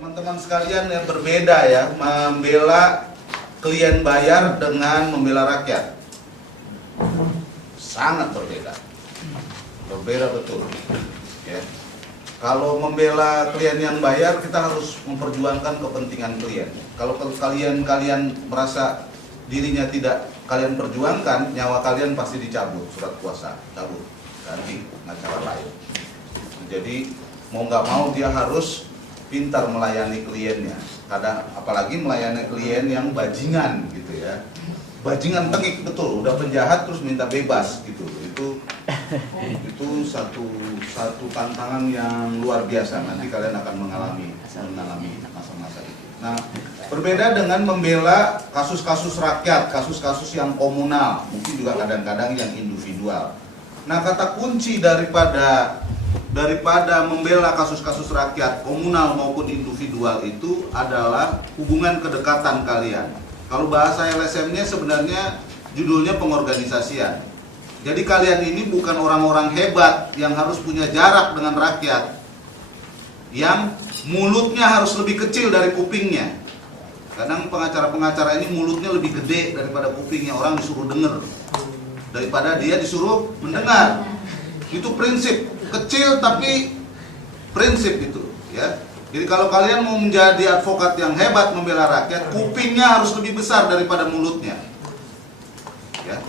Teman-teman sekalian yang berbeda ya, membela klien bayar dengan membela rakyat. Sangat berbeda. Berbeda betul. Ya. Kalau membela klien yang bayar, kita harus memperjuangkan kepentingan klien. Kalau kalian merasa dirinya tidak kalian perjuangkan, nyawa kalian pasti dicabut, surat kuasa, cabut, ganti acara lain. Jadi mau nggak mau dia harus pintar melayani kliennya. Kadang apalagi melayani klien yang bajingan gitu ya. Bajingan tengik betul, udah penjahat terus minta bebas gitu. Itu satu tantangan yang luar biasa. Nanti kalian akan mengalami masa-masa itu. Nah, berbeda dengan membela kasus-kasus rakyat, kasus-kasus yang komunal, mungkin juga kadang-kadang yang individual. Nah, kata kunci daripada membela kasus-kasus rakyat, komunal maupun individual itu adalah hubungan kedekatan kalian. Kalau bahasa LSM-nya sebenarnya judulnya pengorganisasian. Jadi kalian ini bukan orang-orang hebat yang harus punya jarak dengan rakyat, yang mulutnya harus lebih kecil dari kupingnya. Kadang pengacara-pengacara ini mulutnya lebih gede daripada kupingnya, orang disuruh dengar daripada dia disuruh mendengar. Itu prinsip, kecil tapi prinsip itu ya. Jadi kalau kalian mau menjadi advokat yang hebat membela rakyat, kupingnya harus lebih besar daripada mulutnya ya.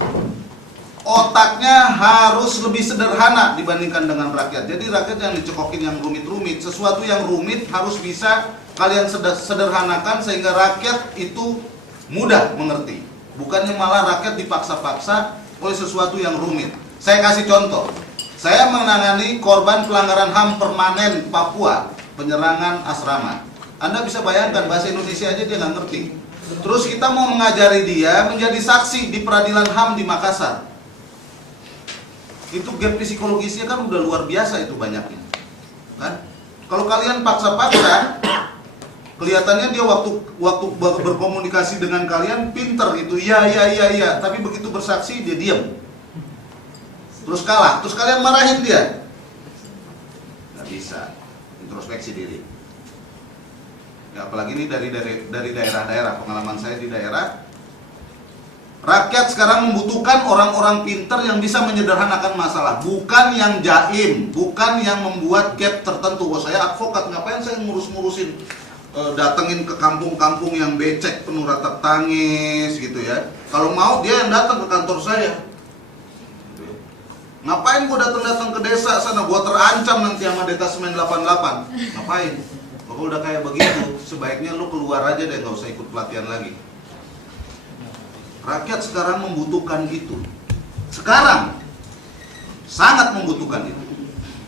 Otaknya harus lebih sederhana dibandingkan dengan rakyat. Jadi rakyat yang dicekokin yang rumit-rumit, sesuatu yang rumit harus bisa kalian sederhanakan sehingga rakyat itu mudah mengerti. Bukannya malah rakyat dipaksa-paksa oleh sesuatu yang rumit. Saya kasih contoh. Saya menangani korban pelanggaran HAM permanen Papua, penyerangan asrama. Anda bisa bayangkan bahasa Indonesia aja dia nggak ngerti. Terus kita mau mengajari dia menjadi saksi di peradilan HAM di Makassar. Itu gap psikologisnya kan udah luar biasa itu banyaknya. Kan? Kalau kalian paksa-paksa, kelihatannya dia waktu berkomunikasi dengan kalian pinter gitu, iya, tapi begitu bersaksi dia diam. Terus kalah, terus kalian marahin dia. Nggak bisa, introspeksi diri. Ya, apalagi ini dari daerah-daerah, pengalaman saya di daerah. Rakyat sekarang membutuhkan orang-orang pinter yang bisa menyederhanakan masalah, bukan yang jaim, bukan yang membuat gap tertentu. Wah, saya advokat, ngapain saya ngurus-ngurusin, datengin ke kampung-kampung yang becek penuh ratap tangis gitu ya. Kalau mau dia yang datang ke kantor saya. Ngapain gua datang ke desa sana, gua terancam nanti sama detasemen 88. Ngapain? Kalau udah kayak begitu, sebaiknya lu keluar aja deh, nggak usah ikut pelatihan lagi. Rakyat sekarang membutuhkan itu. Sekarang sangat membutuhkan itu.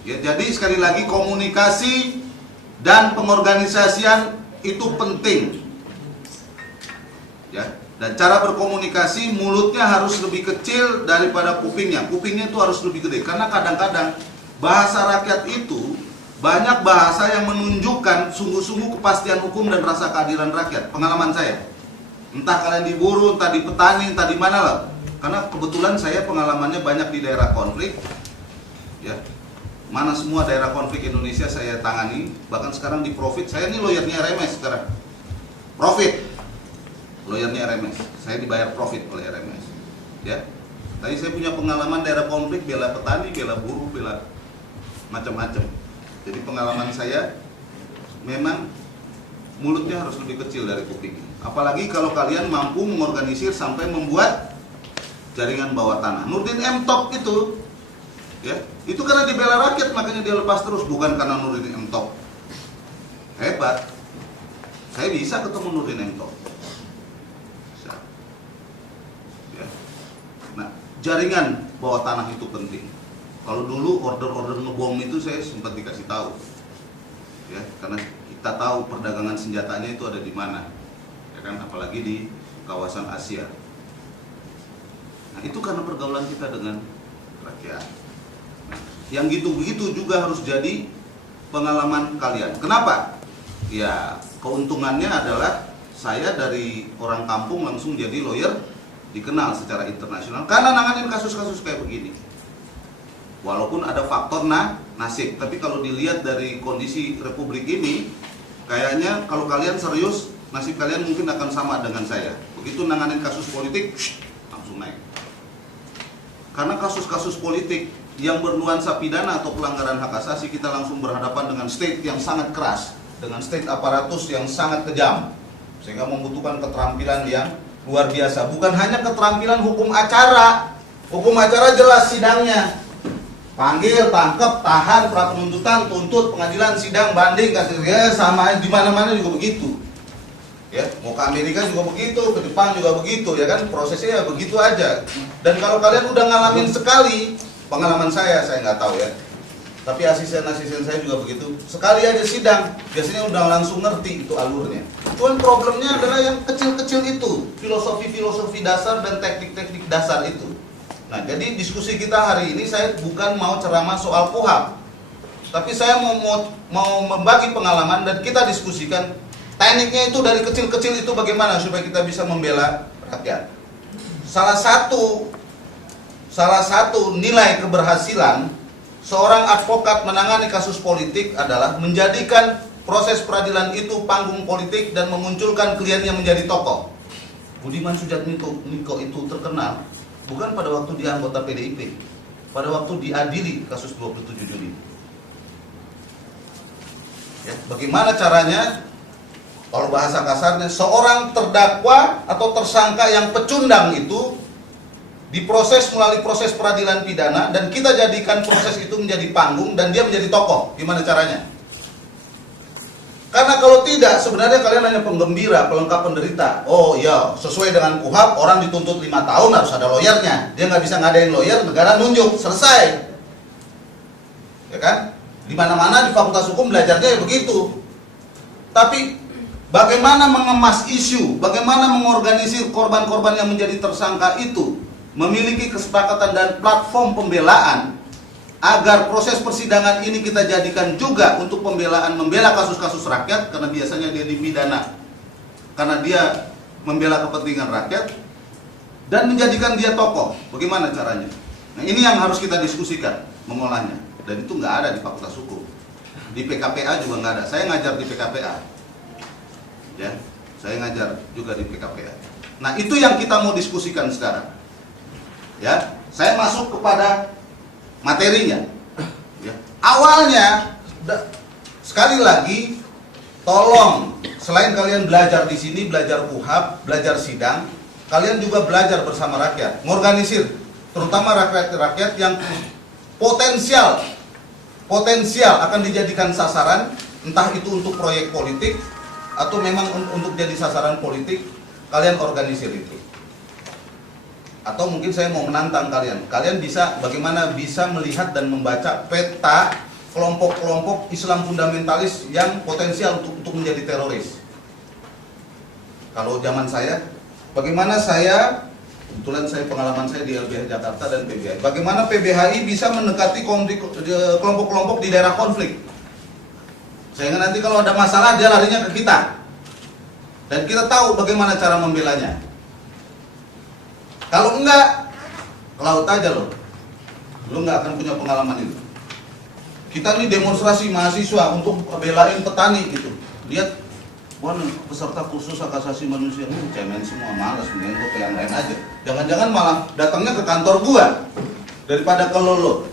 Ya, jadi sekali lagi komunikasi dan pengorganisasian itu penting. Ya. Dan cara berkomunikasi, mulutnya harus lebih kecil daripada kupingnya. Kupingnya itu harus lebih gede. Karena kadang-kadang bahasa rakyat itu banyak bahasa yang menunjukkan sungguh-sungguh kepastian hukum dan rasa keadilan rakyat. Pengalaman saya. Entah kalian di buruh, entah di petani, entah di mana lah. Karena kebetulan saya pengalamannya banyak di daerah konflik. Ya. Mana semua daerah konflik Indonesia saya tangani. Bahkan sekarang di Profit, saya ini lawyernya RMS sekarang. Profit. Lawyernya RMS, saya dibayar profit oleh RMS. Ya, tadi saya punya pengalaman daerah konflik, bela petani, bela buruh, bela macam-macam. Jadi pengalaman saya memang mulutnya harus lebih kecil dari kuping. Apalagi kalau kalian mampu mengorganisir sampai membuat jaringan bawah tanah. Nurdin M. Top itu, ya, itu karena dibela rakyat makanya dia lepas terus, bukan karena Nurdin M. Top hebat. Saya bisa ketemu Nurdin M. Top. Nah, jaringan bawah tanah itu penting. Kalau dulu order-order ngebom itu saya sempat dikasih tahu, ya, karena kita tahu perdagangan senjatanya itu ada di mana, ya kan, apalagi di kawasan Asia. Nah, itu karena pergaulan kita dengan rakyat. Nah, yang gitu-begitu juga harus jadi pengalaman kalian. Kenapa? Ya, keuntungannya adalah saya dari orang kampung langsung jadi lawyer, dikenal secara internasional karena nanganin kasus-kasus kayak begini. Walaupun ada faktor nasib, tapi kalau dilihat dari kondisi republik ini, kayaknya kalau kalian serius, nasib kalian mungkin akan sama dengan saya. Begitu nanganin kasus politik, langsung naik. Karena kasus-kasus politik yang bernuansa pidana atau pelanggaran hak asasi, kita langsung berhadapan dengan state yang sangat keras, dengan state aparatus yang sangat kejam, sehingga membutuhkan keterampilan yang luar biasa. Bukan hanya keterampilan hukum acara. Hukum acara jelas sidangnya, panggil, tangkap, tahan, pra penuntutan, tuntut, pengadilan, sidang, banding, kasih ya, sama di mana-mana juga begitu. Ya, mau ke Amerika juga begitu, ke Jepang juga begitu, ya kan, prosesnya ya begitu aja. Dan kalau kalian udah ngalamin sekali, pengalaman saya nggak tahu ya, tapi asisten-asisten saya juga begitu, sekali aja sidang, biasanya udah langsung ngerti itu alurnya. Cuman problemnya adalah yang kecil-kecil itu, filosofi-filosofi dasar dan teknik-teknik dasar itu. Nah, jadi diskusi kita hari ini saya bukan mau ceramah soal KUHP, tapi saya mau membagi pengalaman dan kita diskusikan tekniknya itu dari kecil-kecil itu bagaimana supaya kita bisa membela rakyat. Salah satu nilai keberhasilan seorang advokat menangani kasus politik adalah menjadikan proses peradilan itu panggung politik dan memunculkan kliennya menjadi tokoh. Budiman Sujatmiko itu terkenal bukan pada waktu dia anggota PDIP, pada waktu diadili kasus 27 Juli. Ya, bagaimana caranya? Kalau bahasa kasarnya, seorang terdakwa atau tersangka yang pecundang itu diproses melalui proses peradilan pidana dan kita jadikan proses itu menjadi panggung dan dia menjadi tokoh. Gimana caranya? Karena kalau tidak, sebenarnya kalian hanya penggembira, pelengkap penderita. Oh iya, sesuai dengan KUHP, orang dituntut 5 tahun harus ada lawyernya. Dia nggak bisa ngadain lawyer, negara nunjuk, selesai. Ya kan? Di mana-mana di fakultas hukum belajarnya ya begitu. Tapi bagaimana mengemas isu, bagaimana mengorganisir korban-korban yang menjadi tersangka itu, memiliki kesepakatan dan platform pembelaan, agar proses persidangan ini kita jadikan juga untuk pembelaan, membela kasus-kasus rakyat, karena biasanya dia dipidana karena dia membela kepentingan rakyat, dan menjadikan dia tokoh. Bagaimana caranya? Nah, ini yang harus kita diskusikan, mengolahnya. Dan itu nggak ada di fakultas hukum. Di PKPA juga nggak ada. Saya ngajar di PKPA. Ya, saya ngajar juga di PKPA. Nah, itu yang kita mau diskusikan sekarang. Ya, saya masuk kepada materinya. Ya. Awalnya, sekali lagi, tolong selain kalian belajar di sini, belajar KUHP, belajar sidang, kalian juga belajar bersama rakyat, mengorganisir, terutama rakyat-rakyat yang potensial akan dijadikan sasaran, entah itu untuk proyek politik atau memang untuk jadi sasaran politik, kalian organisir itu. Atau mungkin saya mau menantang kalian. Kalian bisa, bagaimana bisa melihat dan membaca peta kelompok-kelompok Islam fundamentalis yang potensial untuk menjadi teroris. Kalau zaman saya, bagaimana saya, kebetulan saya pengalaman saya di LBH Jakarta dan PBHI. Bagaimana PBHI bisa mendekati kelompok-kelompok di daerah konflik. Sehingga nanti kalau ada masalah dia larinya ke kita. Dan kita tahu bagaimana cara membelanya. Kalau enggak, ke laut aja loh. Lu enggak akan punya pengalaman itu. Kita nih demonstrasi mahasiswa untuk belain petani gitu. Lihat, wah peserta kursus hak asasi manusia, cemen semua, malas, mendingan gue ke yang lain aja. Jangan-jangan malah datangnya ke kantor gua daripada ke lo.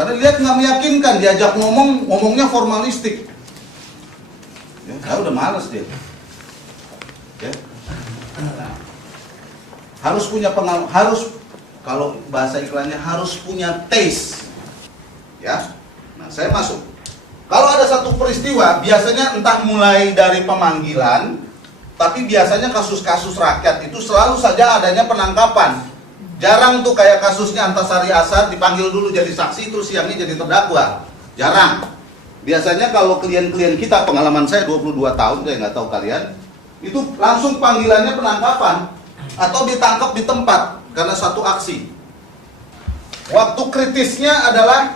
Karena lihat nggak meyakinkan, diajak ngomongnya formalistik. Ya, udah malas dia. Ya. Harus punya pengalaman, kalau bahasa iklannya harus punya taste. Ya. Nah, saya masuk. Kalau ada satu peristiwa, biasanya entah mulai dari pemanggilan, tapi biasanya kasus-kasus rakyat itu selalu saja adanya penangkapan. Jarang tuh kayak kasusnya Antasari Ashar dipanggil dulu jadi saksi terus siangnya jadi terdakwa. Jarang. Biasanya kalau klien-klien kita, pengalaman saya 22 tahun, saya nggak tahu kalian, itu langsung panggilannya penangkapan atau ditangkap di tempat karena satu aksi. Waktu kritisnya adalah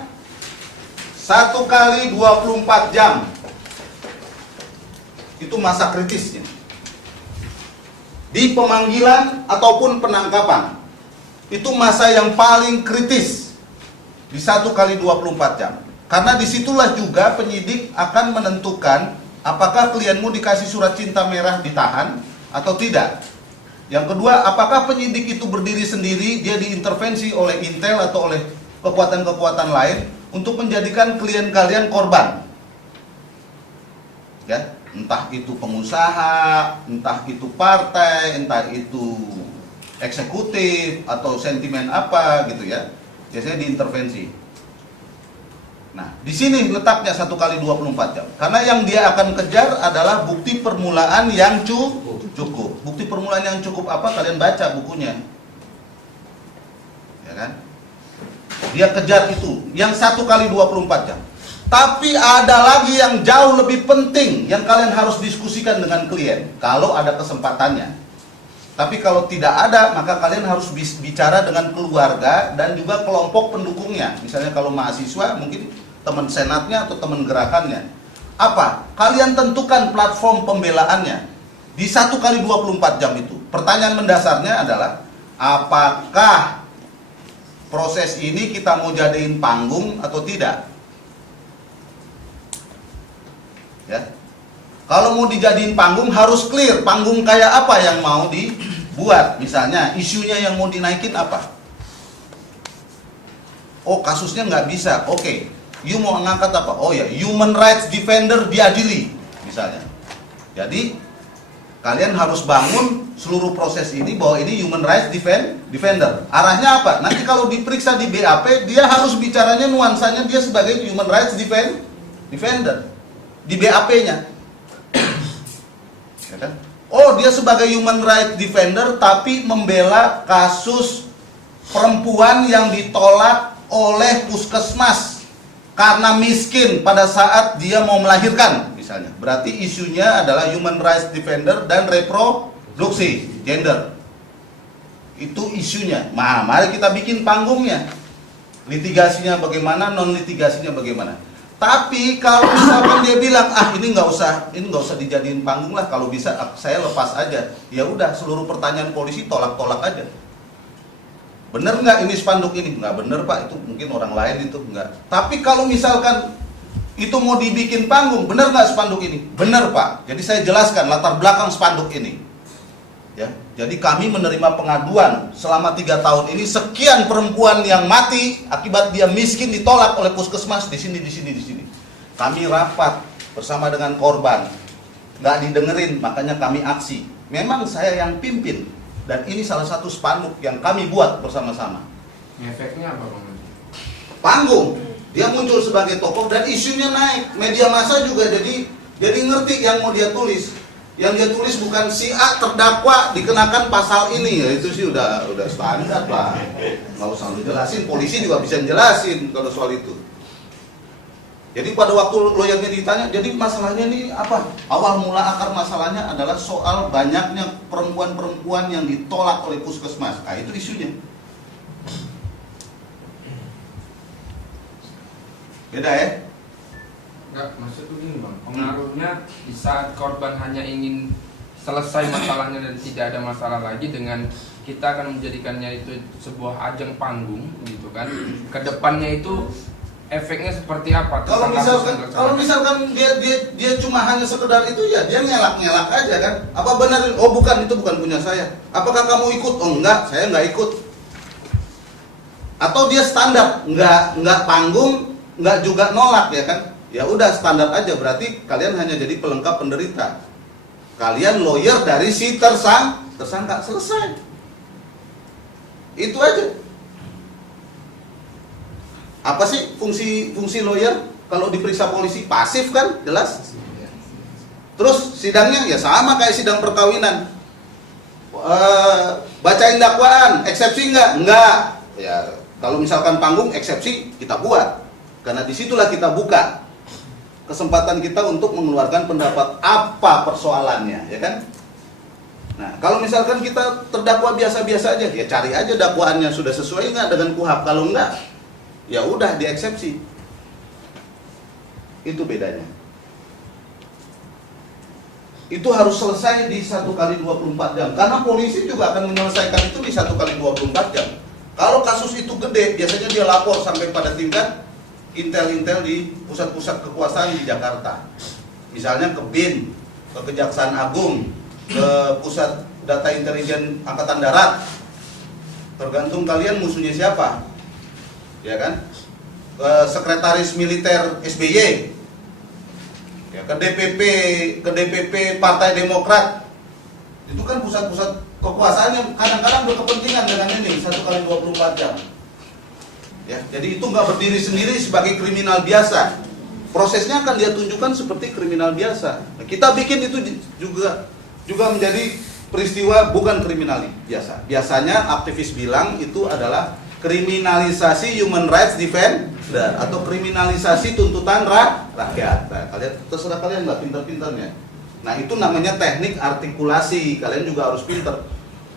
1 kali 24 jam. Itu masa kritisnya. Di pemanggilan ataupun penangkapan. Itu masa yang paling kritis. Di 1 kali 24 jam. Karena disitulah juga penyidik akan menentukan apakah klienmu dikasih surat cinta merah ditahan atau tidak. Yang kedua, apakah penyidik itu berdiri sendiri, dia diintervensi oleh intel atau oleh kekuatan-kekuatan lain untuk menjadikan klien kalian korban. Ya, entah itu pengusaha, entah itu partai, entah itu eksekutif atau sentimen apa gitu ya. Biasanya diintervensi. Nah, di sini letaknya 1 kali 24 jam. Karena yang dia akan kejar adalah bukti permulaan yang cukup. Bukti permulaan yang cukup apa? Kalian baca bukunya. Ya kan? Dia kejar itu, yang 1 kali 24 jam. Tapi ada lagi yang jauh lebih penting yang kalian harus diskusikan dengan klien kalau ada kesempatannya. Tapi kalau tidak ada, maka kalian harus bicara dengan keluarga dan juga kelompok pendukungnya. Misalnya kalau mahasiswa, mungkin teman senatnya atau teman gerakannya. Apa? Kalian tentukan platform pembelaannya di 1 kali 24 jam itu. Pertanyaan mendasarnya adalah, apakah proses ini kita mau jadiin panggung atau tidak? Ya. Kalau mau dijadiin panggung harus clear, panggung kayak apa yang mau dibuat. Misalnya isunya yang mau dinaikin apa? Oh, kasusnya nggak bisa. Oke, you mau ngangkat apa? Oh ya, human rights defender diadili misalnya. Jadi kalian harus bangun seluruh proses ini bahwa ini human rights defender. Arahnya apa? Nanti kalau diperiksa di BAP, dia harus bicaranya nuansanya dia sebagai human rights defender di BAP-nya. Ya kan? Oh, dia sebagai human rights defender tapi membela kasus perempuan yang ditolak oleh puskesmas karena miskin pada saat dia mau melahirkan misalnya. Berarti isunya adalah human rights defender dan reproduksi gender. Itu isunya. Nah, mari kita bikin panggungnya. Litigasinya bagaimana, non litigasinya bagaimana. Tapi kalau misalkan dia bilang, ini nggak usah dijadiin panggung lah, kalau bisa saya lepas aja. Ya udah, seluruh pertanyaan polisi tolak-tolak aja. Bener nggak ini spanduk ini? Nggak bener Pak, itu mungkin orang lain itu nggak. Tapi kalau misalkan itu mau dibikin panggung, bener nggak spanduk ini? Bener Pak. Jadi saya jelaskan latar belakang spanduk ini. Ya, jadi kami menerima pengaduan selama 3 tahun ini sekian perempuan yang mati akibat dia miskin ditolak oleh puskesmas di sini. Kami rapat bersama dengan korban, nggak didengerin, makanya kami aksi. Memang saya yang pimpin dan ini salah satu spanduk yang kami buat bersama-sama. Efeknya apa Bang? Panggung, dia muncul sebagai tokoh dan isunya naik, media massa juga jadi ngerti yang mau dia tulis. Yang dia tulis bukan si A terdakwa dikenakan pasal ini, ya itu sih udah standar lah, nggak usah dijelasin, polisi juga bisa jelasin kalau soal itu. Jadi pada waktu lawyernya ditanya, jadi masalahnya ini apa? Awal mula akar masalahnya adalah soal banyaknya perempuan-perempuan yang ditolak oleh puskesmas. Nah itu isunya. Beda ya? Enggak, maksud tuh gini Bang, pengaruhnya di saat korban hanya ingin selesai masalahnya dan tidak ada masalah lagi, dengan kita akan menjadikannya itu sebuah ajang panggung gitu kan. Kedepannya itu efeknya seperti apa? Kalau misalkan dia cuma hanya sekedar itu, ya dia ngelak aja kan. Apa benar? Oh bukan, itu bukan punya saya. Apakah kamu ikut? Oh enggak, saya enggak ikut. Atau dia standar, enggak panggung, enggak juga nolak ya kan. Ya udah standar aja, berarti kalian hanya jadi pelengkap penderita. Kalian lawyer dari si tersangka, selesai. Itu aja. Apa sih fungsi lawyer kalau diperiksa polisi? Pasif kan, jelas. Terus sidangnya ya sama kayak sidang perkawinan. Bacain dakwaan, eksepsi enggak? Ya kalau misalkan panggung eksepsi kita buat. Karena disitulah kita buka kesempatan kita untuk mengeluarkan pendapat apa persoalannya, ya kan? Nah, kalau misalkan kita terdakwa biasa-biasa aja, ya cari aja dakwaannya sudah sesuai nggak dengan KUHP. Kalau enggak, ya udah dieksepsi. Itu bedanya. Itu harus selesai di 1 kali 24 jam. Karena polisi juga akan menyelesaikan itu di 1 kali 24 jam. Kalau kasus itu gede, biasanya dia lapor sampai pada tingkat intel-intel di pusat-pusat kekuasaan di Jakarta. Misalnya ke BIN, ke Kejaksaan Agung, ke Pusat Data Intelijen Angkatan Darat. Tergantung kalian musuhnya siapa. Ya kan? Ke Sekretaris Militer SBY. Ya, ke DPP Partai Demokrat. Itu kan pusat-pusat kekuasaan yang kadang-kadang berkepentingan dengan ini 1 kali 24 jam. Ya, jadi itu nggak berdiri sendiri sebagai kriminal biasa. Prosesnya akan dia tunjukkan seperti kriminal biasa. Nah, kita bikin itu juga menjadi peristiwa bukan kriminal biasa. Biasanya aktivis bilang itu adalah kriminalisasi human rights defender atau kriminalisasi tuntutan rakyat. Nah, kalian terserah kalian nggak pintar-pintarnya. Nah, itu namanya teknik artikulasi. Kalian juga harus pintar.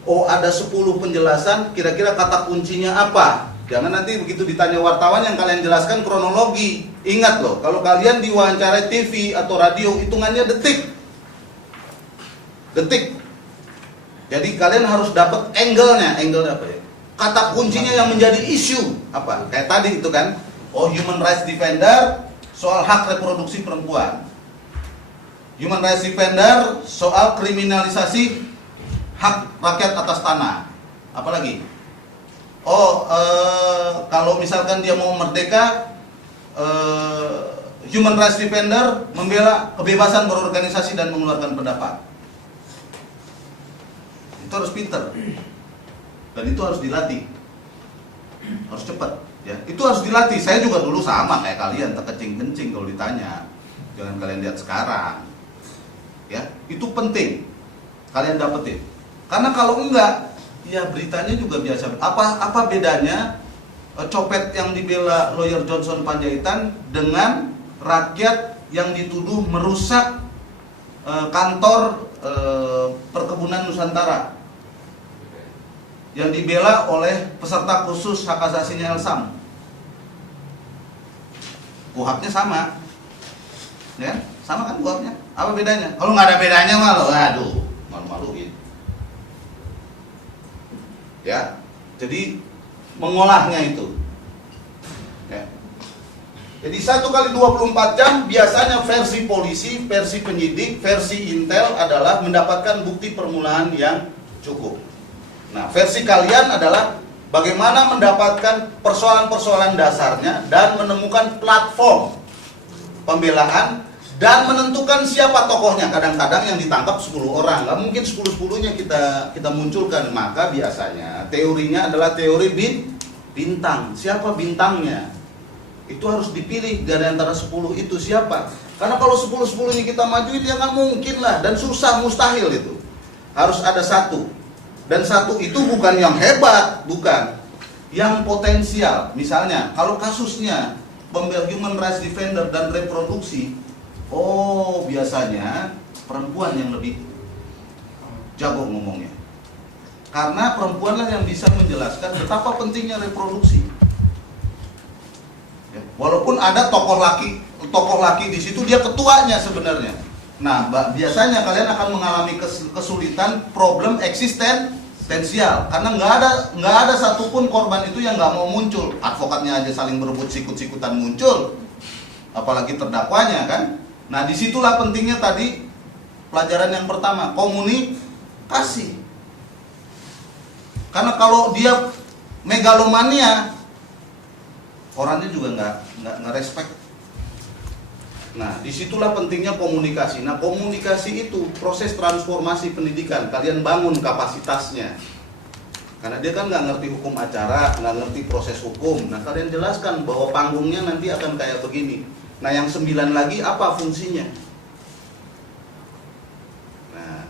Oh, ada 10 penjelasan, kira-kira kata kuncinya apa? Jangan nanti begitu ditanya wartawan yang kalian jelaskan kronologi. Ingat loh, kalau kalian diwawancara TV atau radio, hitungannya detik. Detik. Jadi kalian harus dapat angle-nya. Angle apa ya? Kata kuncinya yang menjadi isu apa? Kayak tadi itu kan. Oh, human rights defender soal hak reproduksi perempuan. Human rights defender soal kriminalisasi hak rakyat atas tanah. Apalagi? Oh, kalau misalkan dia mau merdeka, human rights defender membela kebebasan berorganisasi dan mengeluarkan pendapat. Itu harus pintar. Dan itu harus dilatih. Harus cepat. Ya, itu harus dilatih. Saya juga dulu sama kayak kalian, terkencing-kencing kalau ditanya. Jangan kalian lihat sekarang. Ya, itu penting. Kalian dapetin. Karena kalau enggak, ya beritanya juga biasa. Apa bedanya copet yang dibela lawyer Johnson Panjaitan dengan rakyat yang dituduh merusak kantor perkebunan Nusantara yang dibela oleh peserta kursus hak asasinya Elsam? Kuhapnya sama, ya sama kan kuhapnya? Apa bedanya? Kalau nggak ada bedanya malu, aduh, malu-maluin. Ya, jadi mengolahnya itu. Ya. Jadi 1 kali 24 jam biasanya versi polisi, versi penyidik, versi intel adalah mendapatkan bukti permulaan yang cukup. Nah, versi kalian adalah bagaimana mendapatkan persoalan-persoalan dasarnya dan menemukan platform pembelaan dan menentukan siapa tokohnya. Kadang-kadang yang ditangkap 10 orang, nggak mungkin 10-10-nya kita munculkan. Maka biasanya teorinya adalah teori bintang. Siapa bintangnya? Itu harus dipilih dari antara 10 itu siapa. Karena kalau 10-10-nya kita majuin, ya nggak mungkin lah. Dan susah, mustahil itu. Harus ada satu. Dan satu itu bukan yang hebat, bukan. Yang potensial. Misalnya, kalau kasusnya pembela human rights defender dan reproduksi, oh, biasanya perempuan yang lebih jago ngomongnya. Karena perempuanlah yang bisa menjelaskan betapa pentingnya reproduksi. Ya, walaupun ada tokoh laki di situ, dia ketuanya sebenarnya. Nah, biasanya kalian akan mengalami kesulitan problem eksistensial karena nggak ada satupun korban itu yang nggak mau muncul. Advokatnya aja saling berebut sikut-sikutan muncul, apalagi terdakwanya kan. Nah, disitulah pentingnya tadi pelajaran yang pertama, komunikasi. Karena kalau dia megalomania, orangnya juga nggak respect. Nah, disitulah pentingnya komunikasi. Nah, komunikasi itu proses transformasi pendidikan. Kalian bangun kapasitasnya. Karena dia kan nggak ngerti hukum acara, nggak ngerti proses hukum. Nah, kalian jelaskan bahwa panggungnya nanti akan kayak begini. Nah, yang 9 lagi apa fungsinya? Nah,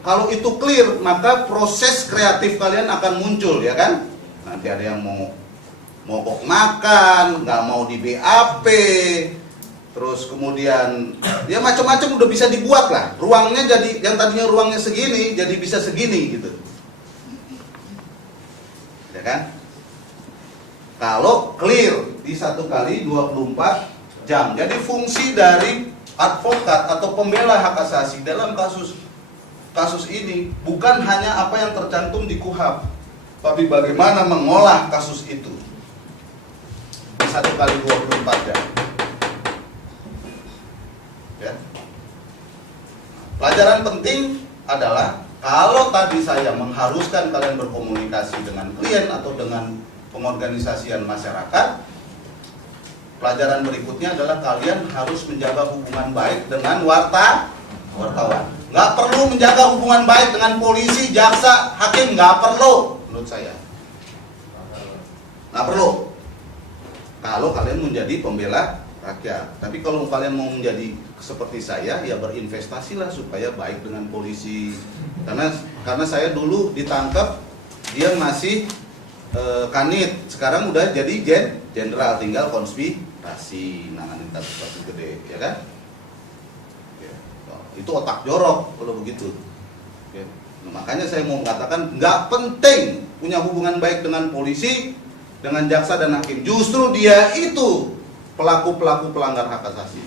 kalau itu clear, maka proses kreatif kalian akan muncul, ya kan? Nanti ada yang mau mogok makan, nggak mau di BAP, terus kemudian ya macam-macam udah bisa dibuat lah. Ruangnya jadi yang tadinya ruangnya segini jadi bisa segini gitu. Ya kan? Kalau clear di 1 kali 24 jam. Jadi fungsi dari advokat atau pembela hak asasi dalam kasus ini bukan hanya apa yang tercantum di KUHP, tapi bagaimana mengolah kasus itu. 1 kali 24 jam. Ya. Pelajaran penting adalah kalau tadi saya mengharuskan kalian berkomunikasi dengan klien atau dengan pengorganisasian masyarakat, pelajaran berikutnya adalah kalian harus menjaga hubungan baik dengan wartawan. Nggak perlu menjaga hubungan baik dengan polisi, jaksa, hakim, nggak perlu menurut saya. Nggak perlu. Kalau kalian menjadi pembela rakyat. Tapi kalau kalian mau menjadi seperti saya, ya berinvestasilah supaya baik dengan polisi. Karena saya dulu ditangkap, dia masih kanit, sekarang udah jadi jenderal, tinggal konspirasi, nanganin kasus gede, ya kan? Ya. Itu otak jorok kalau begitu. Ya. Nah, makanya saya mau mengatakan nggak penting punya hubungan baik dengan polisi, dengan jaksa dan hakim. Justru dia itu pelaku-pelaku pelanggar hak asasi.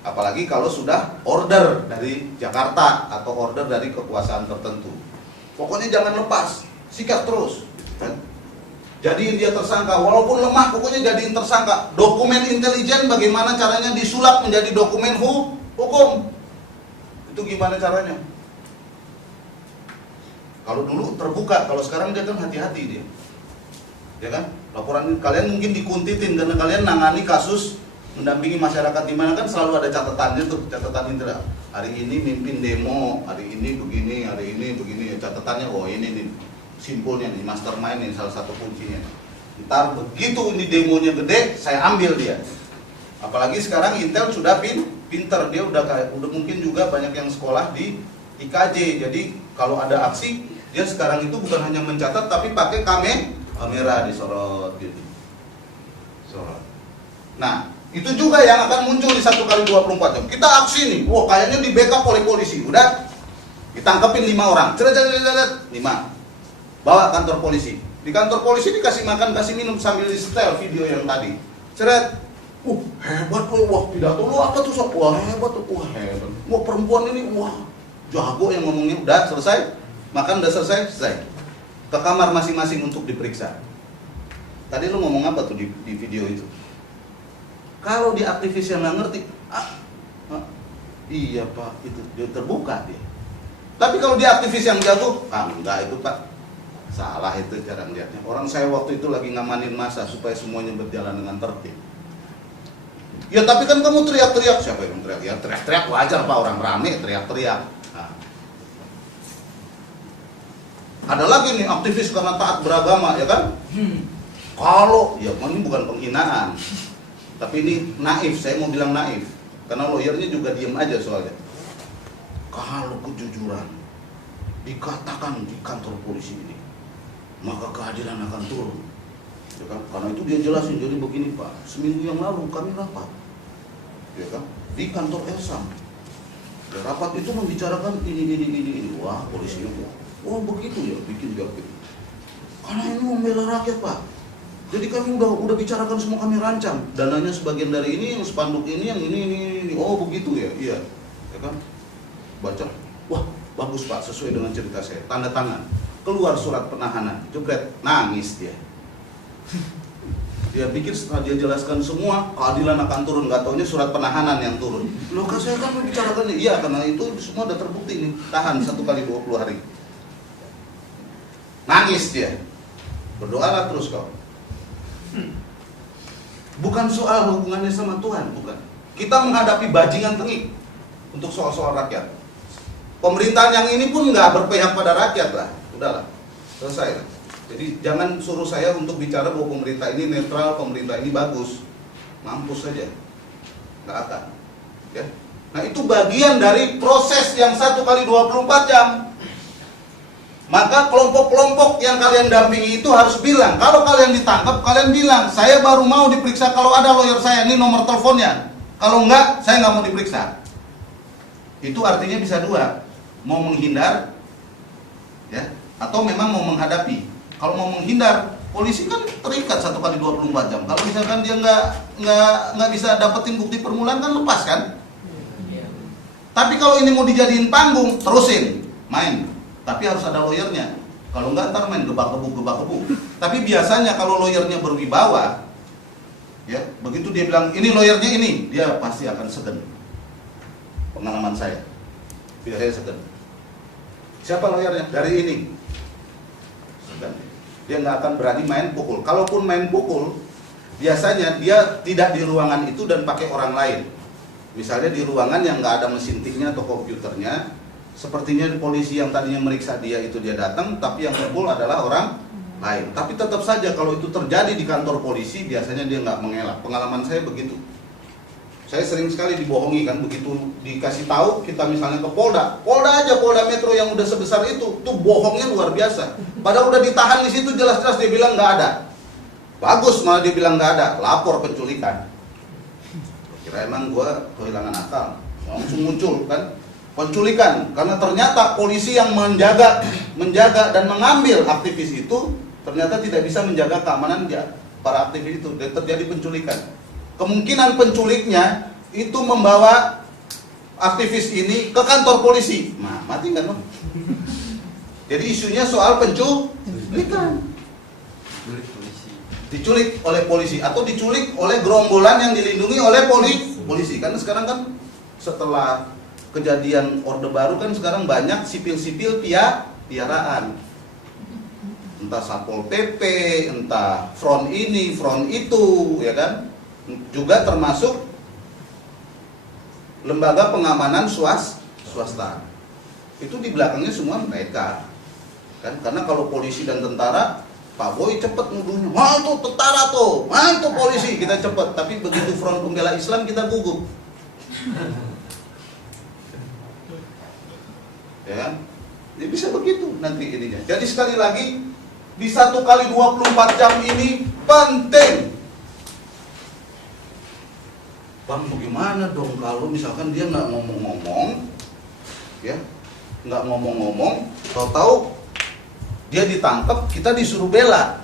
Apalagi kalau sudah order dari Jakarta atau order dari kekuasaan tertentu. Pokoknya jangan lepas, sikat terus. Kan? Jadiin dia tersangka, walaupun lemah, pokoknya jadiin tersangka. Dokumen intelijen bagaimana caranya disulap menjadi dokumen hukum. Itu gimana caranya? Kalau dulu terbuka, kalau sekarang dia kan hati-hati dia. Ya kan? Laporan kalian mungkin dikuntitin karena kalian nangani kasus mendampingi masyarakat di mana kan selalu ada catatannya tuh, catatan indra. Hari ini mimpin demo, hari ini begini, hari ini begini. Catatannya, oh ini nih simpulnya nih, mastermind nih salah satu kuncinya. Ntar begitu ini demonya gede, saya ambil dia. Apalagi sekarang Intel sudah pinter, dia udah mungkin juga banyak yang sekolah di IKJ. Jadi kalau ada aksi, dia sekarang itu bukan hanya mencatat tapi pakai kamera disorot gitu. Sorot. Nah, itu juga yang akan muncul di 1 kali 24 jam. Kita aksi nih, wah kayaknya di backup oleh polisi. Udah ditangkepin 5 orang. Ceret 5. Bawa kantor polisi. Di kantor polisi dikasih makan, kasih minum sambil di setel video yang tadi. Ceret. Hebat tuh, wah pidato lu apa tuh sob? Wah hebat tuh, wah hebat. Wah perempuan ini, wah jago yang ngomongnya. Udah selesai, makan udah selesai. Ke kamar masing-masing untuk diperiksa. Tadi lu ngomong apa tuh di video itu? Kalau di aktivis yang nggak ngerti, iya pak, itu dia terbuka dia. Tapi kalau di aktivis yang jago, enggak itu pak, salah itu cara melihatnya. Orang saya waktu itu lagi ngamanin masa supaya semuanya berjalan dengan tertib. Ya tapi kan kamu teriak-teriak, siapa yang teriak? Ya teriak-teriak wajar pak, orang rame teriak-teriak. Nah. Ada lagi nih aktivis karena taat beragama, ya kan? Kalau, ya ini bukan penghinaan. Tapi ini naif, saya mau bilang naif. Karena lawyernya juga diem aja soalnya. Kalau kejujuran dikatakan di kantor polisi ini, maka keadilan akan turun. Ya kan? Karena itu dia jelasin, jadi begini Pak, seminggu yang lalu kami rapat. Ya kan? Di kantor Elsam. Ya, rapat itu membicarakan ini. Wah, polisinya wah begitu ya, bikin jawab gitu. Karena ini membela rakyat Pak. Jadi kami udah bicarakan semua, kami rancang. Dananya sebagian dari ini, yang spanduk ini, yang ini. Oh begitu ya, iya. Ya kan? Baca, wah bagus Pak, sesuai dengan cerita saya. Tanda tangan, keluar surat penahanan. Jebret, nangis dia. Dia pikir setelah dia jelaskan semua, keadilan akan turun. Gak taunya surat penahanan yang turun. Loh kan saya kan membicarakan, iya karena itu semua udah terbukti nih. Tahan 1 kali 20 hari. Nangis dia. Berdoalah terus kau. Bukan soal hubungannya sama Tuhan, bukan. Kita menghadapi bajingan tengik untuk soal-soal rakyat. Pemerintahan yang ini pun nggak berpihak pada rakyat lah. Udahlah, selesai. Jadi jangan suruh saya untuk bicara bahwa pemerintah ini netral, pemerintah ini bagus. Mampus saja, nggak akan. Ya. Nah itu bagian dari proses yang 1 kali 24 jam. Maka kelompok-kelompok yang kalian dampingi itu harus bilang, kalau kalian ditangkap, kalian bilang, saya baru mau diperiksa kalau ada lawyer saya, ini nomor teleponnya. Kalau enggak, saya nggak mau diperiksa. Itu artinya bisa dua, mau menghindar, ya, atau memang mau menghadapi. Kalau mau menghindar, polisi kan terikat 1 kali 24 jam. Kalau misalkan dia nggak bisa dapetin bukti permulaan kan lepas kan. Tapi kalau ini mau dijadiin panggung, terusin, main. Tapi harus ada lawyernya. Kalau enggak ntar main gebak-gebuk. Tapi biasanya kalau lawyernya berwibawa, Ya, begitu dia bilang ini lawyernya ini, dia pasti akan segan. Pengalaman saya, biasanya segan. Siapa lawyernya? Dari ini. Segan. Dia nggak akan berani main pukul. Kalaupun main pukul, biasanya dia tidak di ruangan itu dan pakai orang lain. Misalnya di ruangan yang nggak ada mesin tiknya atau komputernya, sepertinya polisi yang tadinya meriksa dia itu dia datang, tapi yang pukul adalah orang lain. Tapi tetap saja kalau itu terjadi di kantor polisi, biasanya dia nggak mengelak. Pengalaman saya begitu. Saya sering sekali dibohongi kan, begitu dikasih tahu kita misalnya ke Polda aja, Polda Metro yang udah sebesar itu, tuh bohongnya luar biasa. Padahal udah ditahan di situ jelas-jelas dia bilang nggak ada. Bagus malah dia bilang nggak ada, lapor penculikan. Kira emang gua kehilangan akal, langsung muncul kan penculikan, karena ternyata polisi yang menjaga dan mengambil aktivis itu ternyata tidak bisa menjaga keamanan para aktivis itu, dan terjadi penculikan. Kemungkinan penculiknya itu membawa aktivis ini ke kantor polisi. Nah, mati kan loh. Jadi isunya soal penculikan. Diculik oleh polisi atau diculik oleh gerombolan yang dilindungi oleh polisi. Karena sekarang kan setelah kejadian Orde Baru kan sekarang banyak sipil-sipil piaraan. Entah Satpol PP, entah front ini, front itu, ya kan? Juga termasuk lembaga pengamanan swasta. Itu di belakangnya semua mereka. Kan? Karena kalau polisi dan tentara, Pak Boy cepet nuduhnya, wah itu tentara tuh, wah itu polisi, kita cepet. Tapi begitu Front Pembela Islam kita gugup. Ya kan? Jadi bisa begitu nanti ininya. Jadi sekali lagi, di 1 kali 24 jam ini penting. Bang, bagaimana dong kalau misalkan dia nggak ngomong-ngomong, ya, nggak ngomong-ngomong, tahu-tahu dia ditangkap, kita disuruh bela.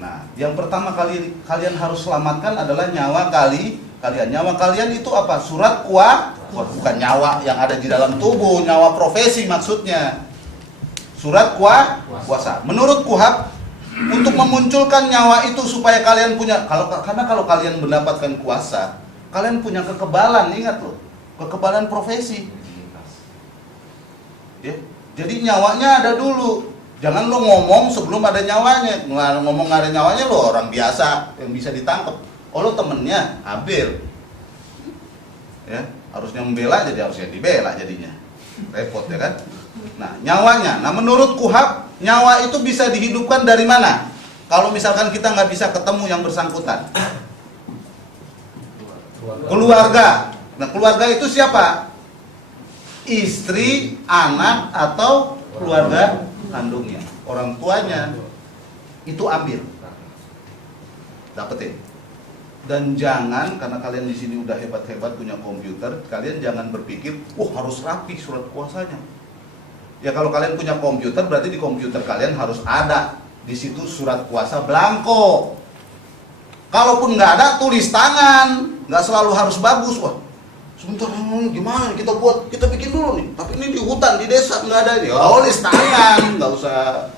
Nah, yang pertama kali kalian harus selamatkan adalah nyawa kalian. Nyawa kalian itu apa? Surat kuasa, bukan nyawa yang ada di dalam tubuh, nyawa profesi maksudnya. Surat kuasa. Menurut KUHP, untuk memunculkan nyawa itu supaya kalian punya, karena kalau kalian mendapatkan kuasa, kalian punya kekebalan, ingat loh, kekebalan profesi. Ya, jadi nyawanya ada dulu. Jangan lo ngomong sebelum ada nyawanya. Ngomong nggak ada nyawanya lo orang biasa yang bisa ditangkap. Oh lo temennya, habil. Ya, harusnya membela jadi harusnya dibela jadinya. Repot ya kan? Nah, nyawanya. Nah, menurut KUHP, nyawa itu bisa dihidupkan dari mana? Kalau misalkan kita nggak bisa ketemu yang bersangkutan. Keluarga. Nah, keluarga itu siapa? Istri, anak, atau keluarga kandungnya, orang tuanya. Itu ambil, dapetin. Dan jangan, karena kalian di sini udah hebat-hebat punya komputer, kalian jangan berpikir, harus rapi surat kuasanya. Ya kalau kalian punya komputer, berarti di komputer kalian harus ada di situ surat kuasa blanko. Kalaupun nggak ada, tulis tangan. Nggak selalu harus bagus. Wah, sebentar, gimana kita buat, kita bikin dulu nih. Tapi ini di hutan, di desa nggak ada ini. Tulis tangan, nggak usah.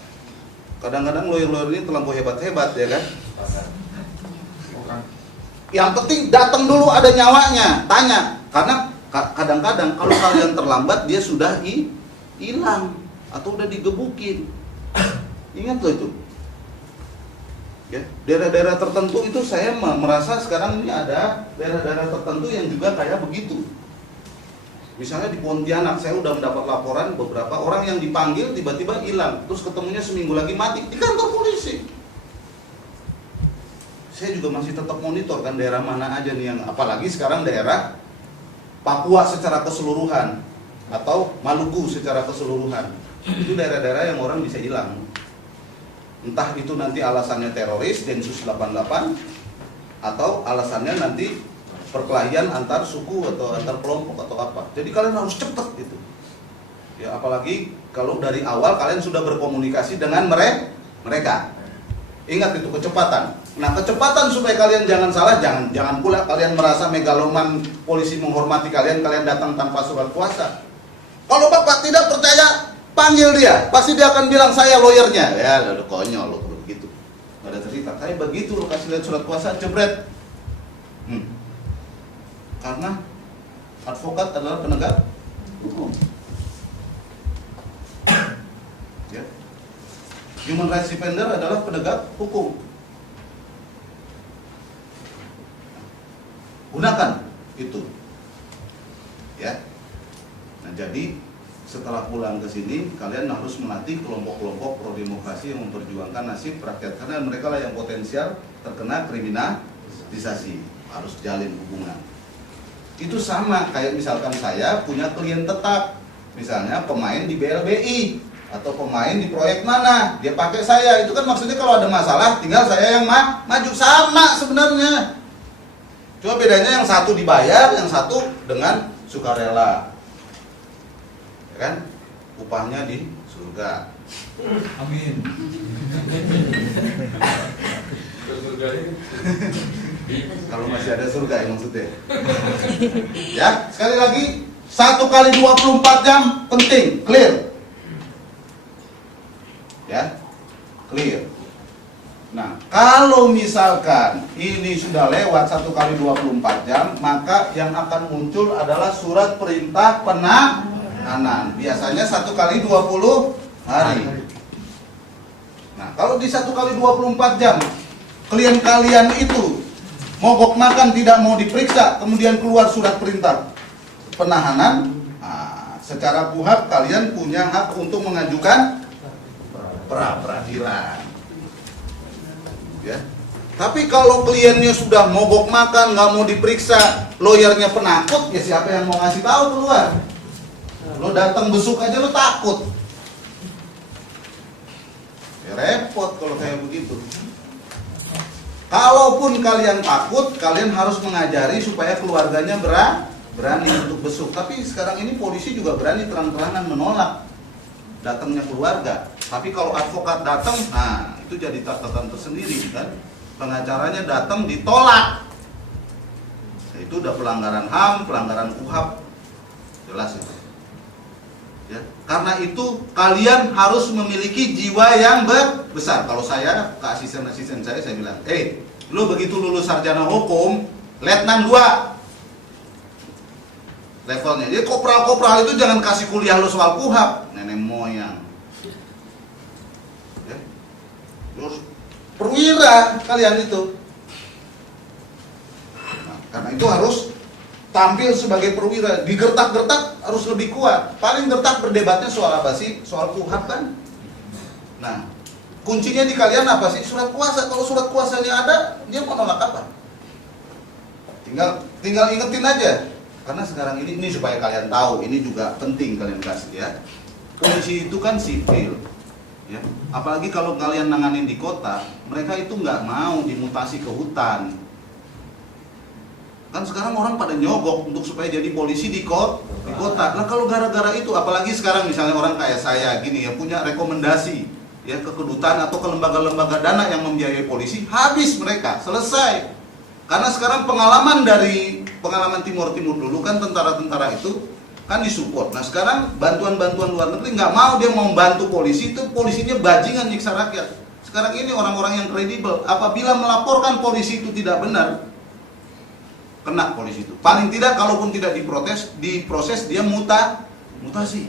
Kadang-kadang lawyer-lawyer ini terlalu hebat-hebat ya kan. Yang penting datang dulu ada nyawanya, tanya. Karena kadang-kadang kalau kalian terlambat, dia sudah hilang atau udah digebukin. Ingat loh itu. Ya, daerah-daerah tertentu itu saya merasa sekarang ini ada daerah-daerah tertentu yang juga kayak begitu. Misalnya di Pontianak, saya udah mendapat laporan beberapa orang yang dipanggil tiba-tiba hilang, terus ketemunya seminggu lagi mati di kantor polisi. Saya juga masih tetap monitor kan daerah mana aja nih yang, apalagi sekarang daerah Papua secara keseluruhan atau Maluku secara keseluruhan. Itu daerah-daerah yang orang bisa hilang. Entah itu nanti alasannya teroris, Densus 88, atau alasannya nanti perkelahian antar suku atau antar kelompok atau apa. Jadi kalian harus cepat gitu. Ya apalagi kalau dari awal kalian sudah berkomunikasi dengan mereka. Ingat itu kecepatan. Nah, kecepatan supaya kalian jangan salah, jangan pula kalian merasa megaloman, polisi menghormati kalian datang tanpa surat kuasa. Kalau Bapak tidak percaya, panggil dia. Pasti dia akan bilang saya lawyernya. Ya, udah konyol loh begitu. nggak ada cerita. Tapi begitu lo kasih lihat surat kuasa, jebret. Karena advokat adalah penegak hukum. Ya. Human rights defender adalah penegak hukum. Gunakan itu. Ya. Nah, jadi setelah pulang ke sini, kalian harus melatih kelompok-kelompok pro demokrasi yang memperjuangkan nasib rakyat, karena mereka lah yang potensial terkena kriminalisasi. Harus jalin hubungan. Itu sama kayak misalkan saya punya klien tetap, misalnya pemain di BLBI atau pemain di proyek mana, dia pakai saya, itu kan maksudnya kalau ada masalah tinggal saya yang maju, sama sebenarnya. Cuma bedanya yang satu dibayar, yang satu dengan sukarela, ya kan? Upahnya di surga. Amin. Kalau masih ada surga ya maksudnya. Ya, sekali lagi 1 kali 24 jam penting, clear. Ya, clear. Nah, kalau misalkan ini sudah lewat 1 kali 24 jam, maka yang akan muncul adalah surat perintah penahanan. Biasanya 1 kali 20 hari. Nah, kalau di 1 kali 24 jam klien kalian itu mogok makan, tidak mau diperiksa, kemudian keluar surat perintah penahanan, secara KUHP kalian punya hak untuk mengajukan pra-peradilan. Ya. Tapi kalau kliennya sudah mogok makan, nggak mau diperiksa, lawyernya penakut, ya siapa yang mau ngasih tahu keluar? Lo datang besuk aja lo takut. Ya repot kalau kayak begitu. Kalaupun kalian takut, kalian harus mengajari supaya keluarganya berani untuk besuk. Tapi sekarang ini polisi juga berani terang-terangan menolak datangnya keluarga. Tapi kalau advokat datang, nah itu jadi catatan tersendiri kan. Pengacaranya datang ditolak. Nah, itu udah pelanggaran HAM, pelanggaran KUHP. Jelas itu. Ya. Karena itu kalian harus memiliki jiwa yang besar. Kalau saya ke asisten-asisten saya bilang, lu begitu lulus sarjana hukum, letnan 2 levelnya. Jadi kopral-kopral itu jangan kasih kuliah lu soal KUHP, nenek moyang. Ya. Terus perwira kalian itu. Nah, karena itu harus tampil sebagai perwira, digertak-gertak harus lebih kuat. Paling gertak berdebatnya soal apa sih? Soal KUHP kan. Nah, kuncinya di kalian apa sih? Surat kuasa. Kalau surat kuasanya ada, dia mau nolak apa? Tinggal ingetin aja. Karena sekarang ini supaya kalian tahu, ini juga penting kalian kasih ya. Polisi itu kan sipil. Ya. Apalagi kalau kalian nanganin di kota, mereka itu nggak mau dimutasi ke hutan. Kan sekarang orang pada nyogok untuk supaya jadi polisi di kota. Nah kalau gara-gara itu, apalagi sekarang misalnya orang kayak saya gini ya, punya rekomendasi ya ke kedutaan atau ke lembaga-lembaga dana yang membiayai polisi, habis mereka, selesai. Karena sekarang pengalaman Timur dulu kan tentara-tentara itu kan disupport. Nah sekarang bantuan-bantuan luar negeri nggak mau, dia mau bantu polisi, itu polisinya bajingan nyiksa rakyat. Sekarang ini orang-orang yang kredibel, apabila melaporkan polisi itu tidak benar, kena polisi itu. Paling tidak kalaupun tidak diproses dia mutasi.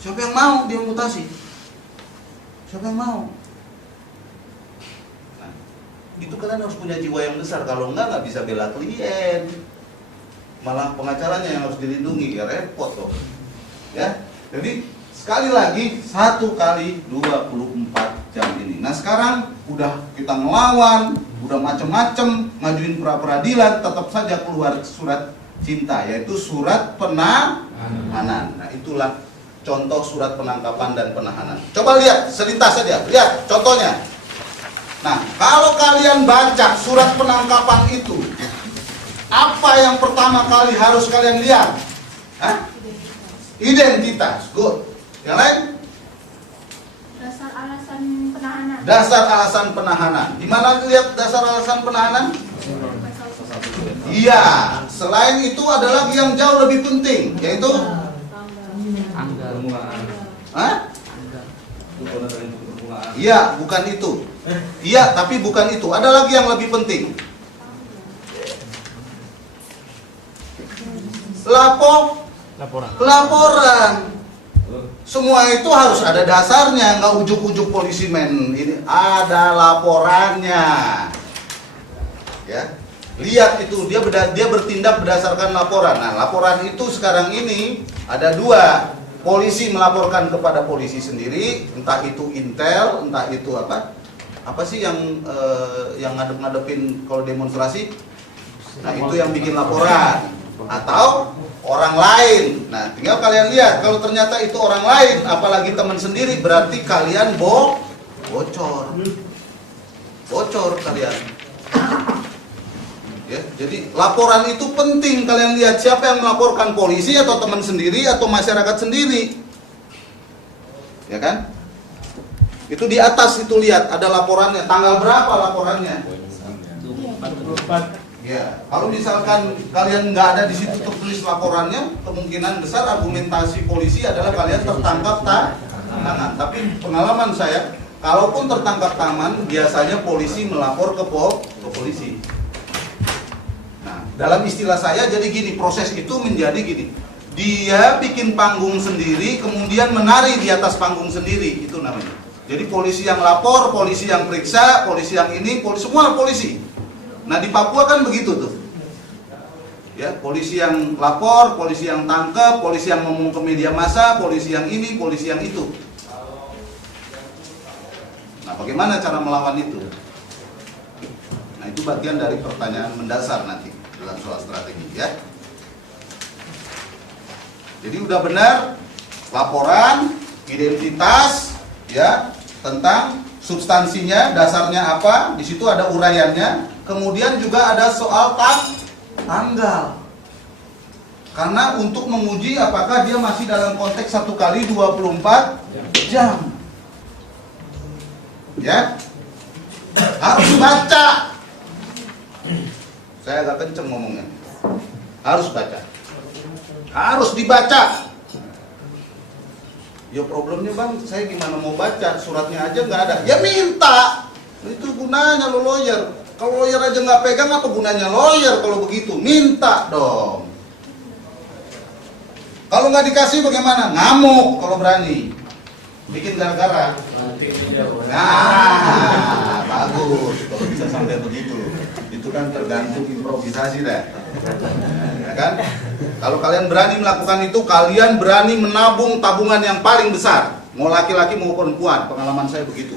Siapa yang mau dia mutasi? Siapa yang mau? Nah, itu kalian harus punya jiwa yang besar. Kalau nggak bisa bela klien. Malah pengacaranya yang harus dilindungi, ya repot loh. Ya. Jadi sekali lagi 1 kali 24 jam ini. Nah sekarang udah kita ngelawan, udah macem-macem, ngajuin pra-peradilan, tetap saja keluar surat cinta, yaitu surat penahanan. Nah itulah contoh surat penangkapan dan penahanan. Coba lihat selintas saja, lihat contohnya. Nah kalau kalian baca surat penangkapan itu, apa yang pertama kali harus kalian lihat? Identitas, good. Yang lain? Dasar alasan penahanan. Dasar alasan penahanan. Di mana lihat dasar alasan penahanan? Iya. Selain itu ada lagi yang jauh lebih penting, yaitu Iya, bukan itu. Iya, tapi bukan itu. Ada lagi yang lebih penting. Laporan. Semua itu harus ada dasarnya, nggak ujuk-ujuk polisi men. Ini ada laporannya. Ya, lihat itu dia bertindak berdasarkan laporan. Nah, laporan itu sekarang ini ada dua. Polisi melaporkan kepada polisi sendiri, entah itu intel, entah itu apa sih yang ngadep-ngadepin kalau demonstrasi. Nah, itu yang bikin laporan. Atau orang lain. Nah, tinggal kalian lihat, kalau ternyata itu orang lain, apalagi teman sendiri, berarti kalian bocor kalian. Ya, jadi laporan itu penting. Kalian lihat siapa yang melaporkan, polisi atau teman sendiri atau masyarakat sendiri, ya kan? Itu di atas itu lihat ada laporannya, tanggal berapa laporannya? 24. Ya, kalau misalkan kalian nggak ada di situ tertulis laporannya, kemungkinan besar argumentasi polisi adalah kalian tertangkap tangan. Tapi pengalaman saya, kalaupun tertangkap tangan, biasanya polisi melapor ke polisi. Nah, dalam istilah saya jadi gini, proses itu menjadi gini. Dia bikin panggung sendiri, kemudian menari di atas panggung sendiri, itu namanya. Jadi polisi yang lapor, polisi yang periksa, polisi yang ini, semua polisi. Nah, di Papua kan begitu tuh. Ya, polisi yang lapor, polisi yang tangkap, polisi yang ngomong ke media massa, polisi yang ini, polisi yang itu. Nah, bagaimana cara melawan itu? Nah, itu bagian dari pertanyaan mendasar nanti dalam soal strategi, ya. Jadi udah benar laporan, identitas, ya, tentang substansinya, dasarnya apa, di situ ada uraiannya. Kemudian juga ada soal tanggal. Karena untuk menguji apakah dia masih dalam konteks 1 kali 24 jam. Ya. Harus baca. Saya agak kenceng ngomongnya. Harus baca. Harus dibaca. Ya problemnya bang, saya gimana mau baca, suratnya aja nggak ada. Ya minta. Itu gunanya lo lawyer. Kalau lawyer aja nggak pegang, apa gunanya lawyer kalau begitu? Minta dong. Kalau nggak dikasih bagaimana? Ngamuk kalau berani. Bikin gara-gara. Nah, bagus. Kalau bisa sampai begitu. Itu kan tergantung improvisasi dah. Ya kan? Kalau kalian berani melakukan itu, kalian berani menabung tabungan yang paling besar. Mau laki-laki mau perempuan, pengalaman saya begitu.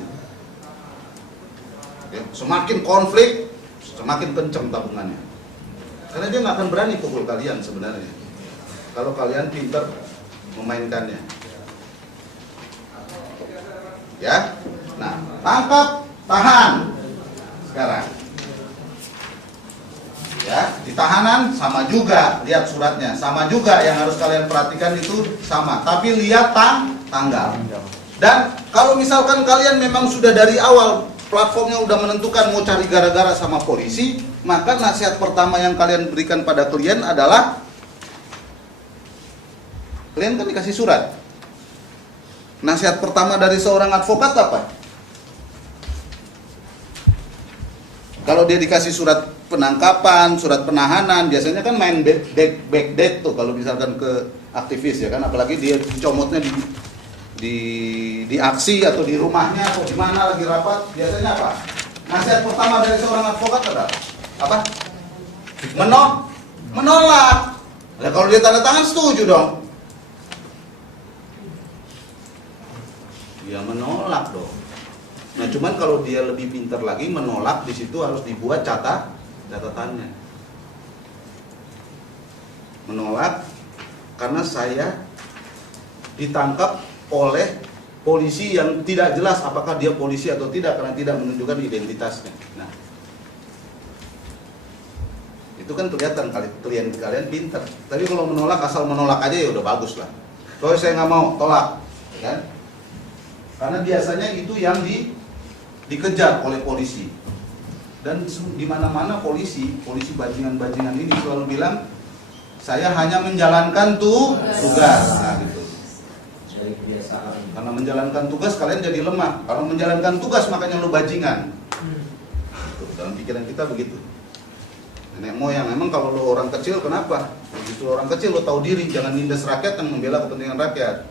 Ya, semakin konflik, semakin kenceng tabungannya. Karena dia nggak akan berani pukul kalian sebenarnya. Kalau kalian pintar memainkannya. Ya, nah, tangkap, tahan. Sekarang. Ya, di tahanan sama juga, lihat suratnya, sama juga yang harus kalian perhatikan itu sama. Tapi lihat tanggal. Dan kalau misalkan kalian memang sudah dari awal platformnya udah menentukan mau cari gara-gara sama polisi, maka nasihat pertama yang kalian berikan pada klien adalah, klien kan dikasih surat. Nasihat pertama dari seorang advokat apa? Kalau dia dikasih surat penangkapan, surat penahanan, biasanya kan main backdate tuh kalau misalkan ke aktivis ya kan, apalagi dia dicomotnya di aksi atau di rumahnya atau di mana lagi rapat, biasanya apa? Nasihat pertama dari seorang advokat adalah apa? Menolak. Nah, kalau dia tanda tangan setuju dong. Ya menolak dong. Nah, cuman kalau dia lebih pintar lagi, menolak di situ harus dibuat catatannya. Menolak karena saya ditangkap oleh polisi yang tidak jelas apakah dia polisi atau tidak karena tidak menunjukkan identitasnya. Nah, itu kan kelihatan klien kalian pintar. Tapi kalau menolak asal menolak aja ya udah bagus lah. Kalau saya nggak mau, tolak, ya kan? Karena biasanya itu yang dikejar oleh polisi. Dan di mana-mana polisi bajingan-bajingan ini selalu bilang, saya hanya menjalankan tugas. Nah, gitu. kebiasaan. Karena menjalankan tugas kalian jadi lemah. Kalau menjalankan tugas makanya lu bajingan. Tuh, dalam pikiran kita begitu. Nenek moyang, emang kalau lu orang kecil kenapa? Justru orang kecil lu tahu diri, jangan nindas rakyat yang membela kepentingan rakyat.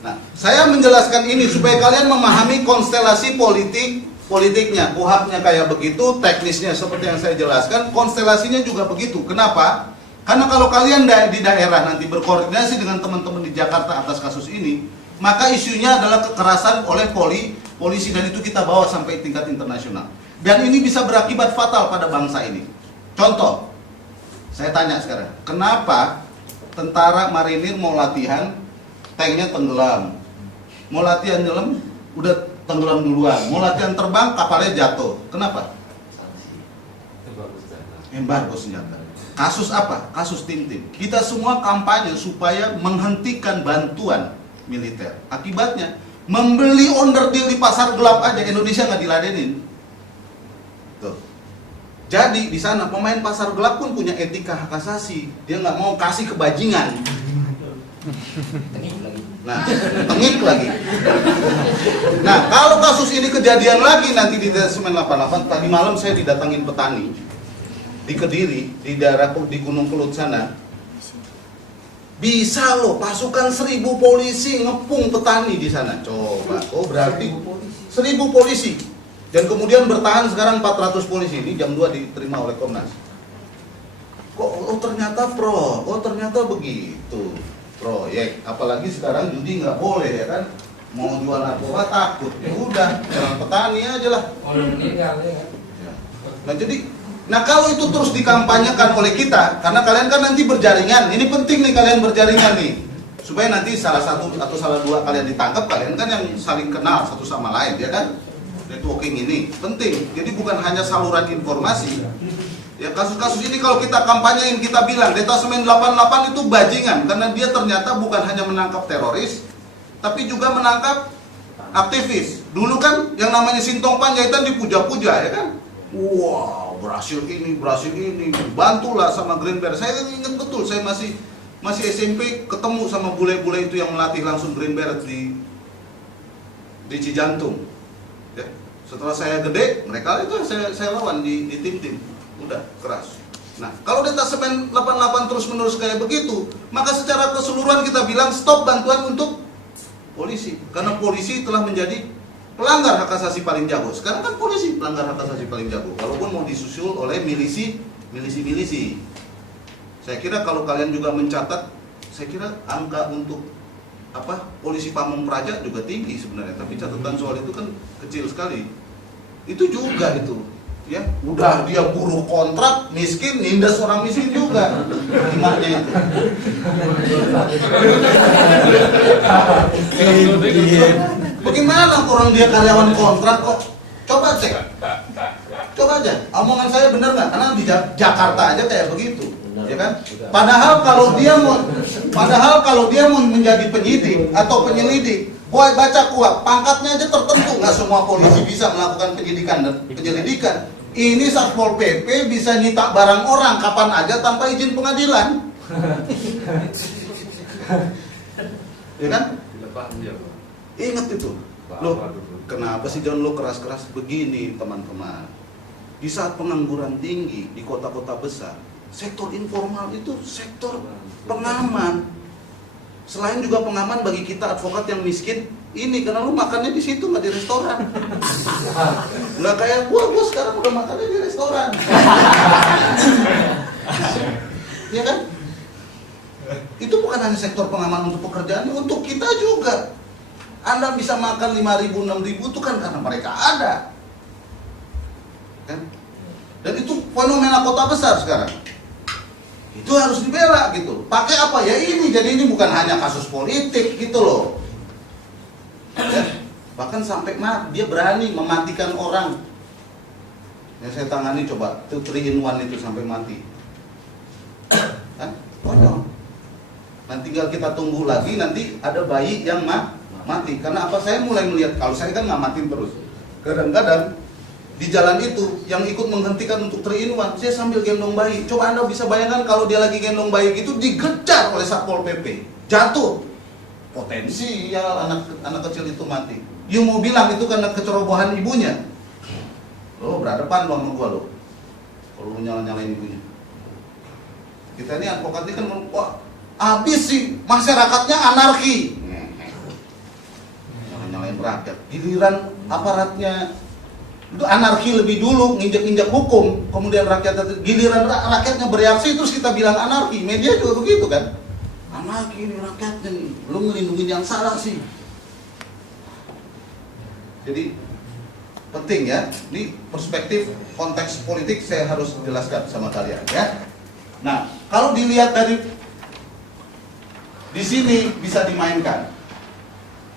Nah, saya menjelaskan ini supaya kalian memahami konstelasi politiknya. KUHP-nya kayak begitu, teknisnya seperti yang saya jelaskan, konstelasinya juga begitu. Kenapa? Karena kalau kalian di daerah nanti berkoordinasi dengan teman-teman di Jakarta atas kasus ini, maka isunya adalah kekerasan oleh polisi, dan itu kita bawa sampai tingkat internasional. Dan ini bisa berakibat fatal pada bangsa ini. Contoh, saya tanya sekarang, kenapa tentara marinir mau latihan, tanknya tenggelam, mau latihan nyelam, udah tenggelam duluan, mau latihan terbang, kapalnya jatuh. Kenapa? Embargo senjata. Kasus apa? Kasus tim-tim. Kita semua kampanye supaya menghentikan bantuan militer. Akibatnya, membeli onderdil di pasar gelap aja Indonesia nggak diladenin. Tuh. Jadi di sana pemain pasar gelap pun punya etika hak asasi. Dia nggak mau kasih kebajingan. Nah, tengik lagi. Nah, kalau kasus ini kejadian lagi nanti di Detesmen 88, tadi malam saya didatangin petani di Kediri, di daerah di Gunung Kelut sana. Bisa loh pasukan 1000 polisi ngepung petani di sana. Coba, oh berarti 1000 polisi. Dan kemudian bertahan sekarang 400 polisi. Ini jam 2 diterima oleh Komnas. Kok oh ternyata pro, oh ternyata begitu. Proyek, apalagi sekarang judi nggak boleh ya kan, mau jual narkoba takut, ya udah, jalan petani aja lah. Nah jadi, nah kalau itu terus dikampanyekan oleh kita, karena kalian kan nanti berjaringan, ini penting nih kalian berjaringan nih, supaya nanti salah satu atau salah dua kalian ditangkap, kalian kan yang saling kenal satu sama lain, ya kan? Networking ini penting, jadi bukan hanya saluran informasi. Ya kasus-kasus ini kalau kita kampanyein, kita bilang Detesmen 88 itu bajingan karena dia ternyata bukan hanya menangkap teroris, tapi juga menangkap aktivis. Dulu kan yang namanya Sintong Panjaitan dipuja-puja ya kan. Wow, berhasil ini, bantulah sama Green Bear. Saya ingat betul, saya masih SMP ketemu sama bule-bule itu yang melatih langsung Green Bear di Cijantung. Ya. Setelah saya gede, mereka itu saya lawan di tim-tim. Udah keras. Nah, kalau Detesmen 88 terus-menerus kayak begitu, maka secara keseluruhan kita bilang stop bantuan untuk polisi, karena polisi telah menjadi pelanggar hak asasi paling jago. Sekarang kan polisi pelanggar hak asasi paling jago, walaupun mau disusul oleh milisi. Saya kira kalau kalian juga mencatat, saya kira angka untuk polisi Pamong Praja juga tinggi sebenarnya, tapi catatan soal itu kan kecil sekali. Itu juga itu. Ya, udah dia buruh kontrak, miskin, nindas orang miskin juga. Gimana itu? Bagaimana orang dia karyawan kontrak kok? Coba cek. Coba aja, omongan saya benar nggak? Karena di Jakarta aja kayak begitu, ya kan? Padahal kalau dia mau menjadi penyidik atau penyelidik, baca KUHP, pangkatnya aja tertentu, nggak semua polisi bisa melakukan penyidikan dan penyelidikan. Ini Satpol PP bisa nyita barang orang kapan aja tanpa izin pengadilan. Ya kan? Ingat itu. Loh, kenapa sih John lo keras-keras begini teman-teman? Di saat pengangguran tinggi di kota-kota besar, sektor informal itu sektor pengaman. Selain juga pengaman bagi kita advokat yang miskin, ini karena lu makannya di situ nggak di restoran. Nggak kayak gua sekarang udah makannya di restoran. Ya kan? Itu bukan hanya sektor pengaman untuk pekerjaan, untuk kita juga. Anda bisa makan 5.000, 6.000 itu kan karena mereka ada. Kan? Dan itu fenomena kota besar sekarang. Itu harus dibela gitu. Pakai apa ya ini? Jadi ini bukan hanya kasus politik gitu loh. Ya, bahkan sampai dia berani mematikan orang. Yang saya tangani coba 3-in-1 itu sampai mati. Kan? Konyol. Nanti tinggal kita tunggu lagi nanti ada bayi yang mati. Karena apa? Saya mulai melihat, kalau saya kan ngamatin terus. Kadang-kadang di jalan itu yang ikut menghentikan untuk 3-in-1, saya sambil gendong bayi. Coba Anda bisa bayangkan kalau dia lagi gendong bayi gitu, dikejar oleh Satpol PP, jatuh. potensial anak kecil itu mati. You mau bilang itu karena kecerobohan ibunya? Lo berhadapan lo sama gua lo. Kalau lu nyalain ibunya. Kita ini advokat ini kan, wah, habis sih masyarakatnya anarki. Nyalain rakyat. Giliran aparatnya itu anarki lebih dulu, nginjak-injak hukum, kemudian giliran rakyatnya bereaksi terus kita bilang anarki. Media juga begitu kan? Anarki ini rakyatnya nih, lu ngelindungin yang salah sih. Jadi penting ya, ini perspektif konteks politik saya harus jelaskan sama kalian ya. Nah, kalau dilihat dari di sini bisa dimainkan.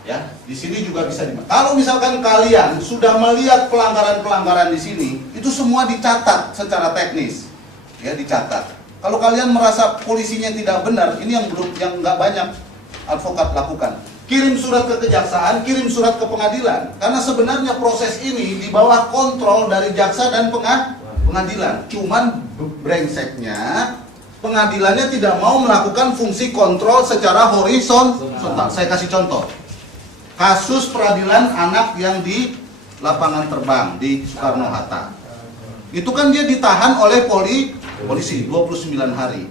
Ya, di sini juga bisa dimainkan. Kalau misalkan kalian sudah melihat pelanggaran-pelanggaran di sini, itu semua dicatat secara teknis. Ya, dicatat. Kalau kalian merasa polisinya tidak benar, ini yang nggak banyak advokat lakukan. Kirim surat ke kejaksaan, kirim surat ke pengadilan. Karena sebenarnya proses ini di bawah kontrol dari jaksa dan pengadilan. Cuman brengseknya pengadilannya tidak mau melakukan fungsi kontrol secara horizontal. Saya kasih contoh. Kasus peradilan anak yang di lapangan terbang di Soekarno-Hatta. Itu kan dia ditahan oleh polisi 29 hari.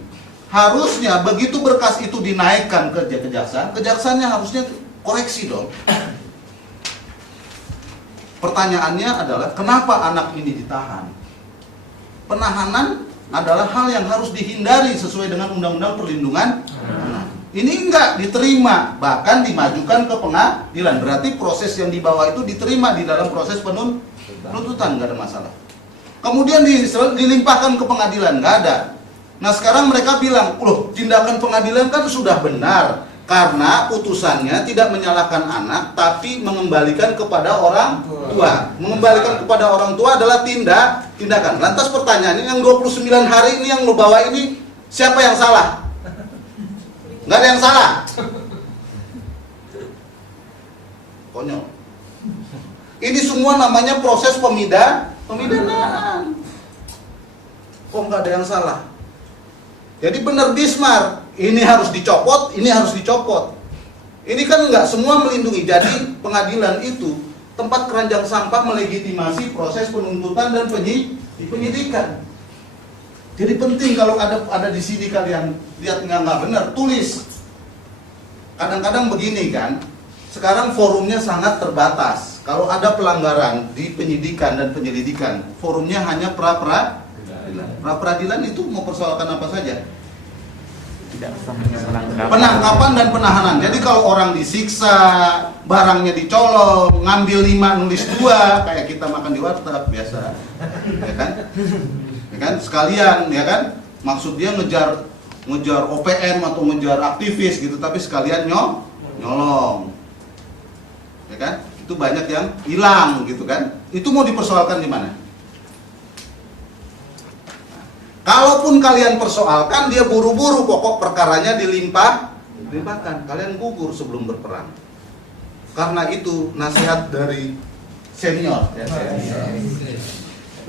Harusnya begitu berkas itu dinaikkan ke kejaksaan, kejaksaannya harusnya koreksi dong. Pertanyaannya adalah kenapa anak ini ditahan? Penahanan adalah hal yang harus dihindari sesuai dengan Undang-Undang Perlindungan Anak. Ini enggak diterima, bahkan dimajukan ke pengadilan. Berarti proses yang di bawah itu diterima di dalam proses penuntutan, nggak ada masalah. Kemudian dilimpahkan ke pengadilan, nggak ada. Nah sekarang mereka bilang, loh tindakan pengadilan kan sudah benar karena putusannya tidak menyalahkan anak, tapi mengembalikan kepada orang tua. Mengembalikan kepada orang tua adalah tindakan. Lantas pertanyaannya, yang 29 hari ini yang lo bawa ini siapa yang salah? Nggak ada yang salah. Konyol. Ini semua namanya proses pemidanaan. Kok nggak ada yang salah? Jadi benar Bismar, ini harus dicopot, ini harus dicopot. Ini kan nggak semua melindungi. Jadi pengadilan itu tempat keranjang sampah melegitimasi proses penuntutan dan penyidikan. Jadi penting kalau ada di sini kalian lihat nggak benar, tulis. Kadang-kadang begini kan, sekarang forumnya sangat terbatas. Kalau ada pelanggaran di penyidikan dan penyelidikan, forumnya hanya pra-peradilan itu mempersoalkan apa saja? Penangkapan dan penahanan. Jadi kalau orang disiksa, barangnya dicolong, ngambil 5 nulis 2, kayak kita makan di warteg biasa, ya kan? Ya kan? Sekalian, ya kan? Maksud dia ngejar OPM atau ngejar aktivis gitu, tapi sekalian nyolong, ya kan? Itu banyak yang hilang gitu kan? Itu mau dipersoalkan di mana? Kalaupun kalian persoalkan, dia buru-buru, pokok perkaranya dilimpahkan. Kalian gugur sebelum berperang. Karena itu nasihat dari senior, ya,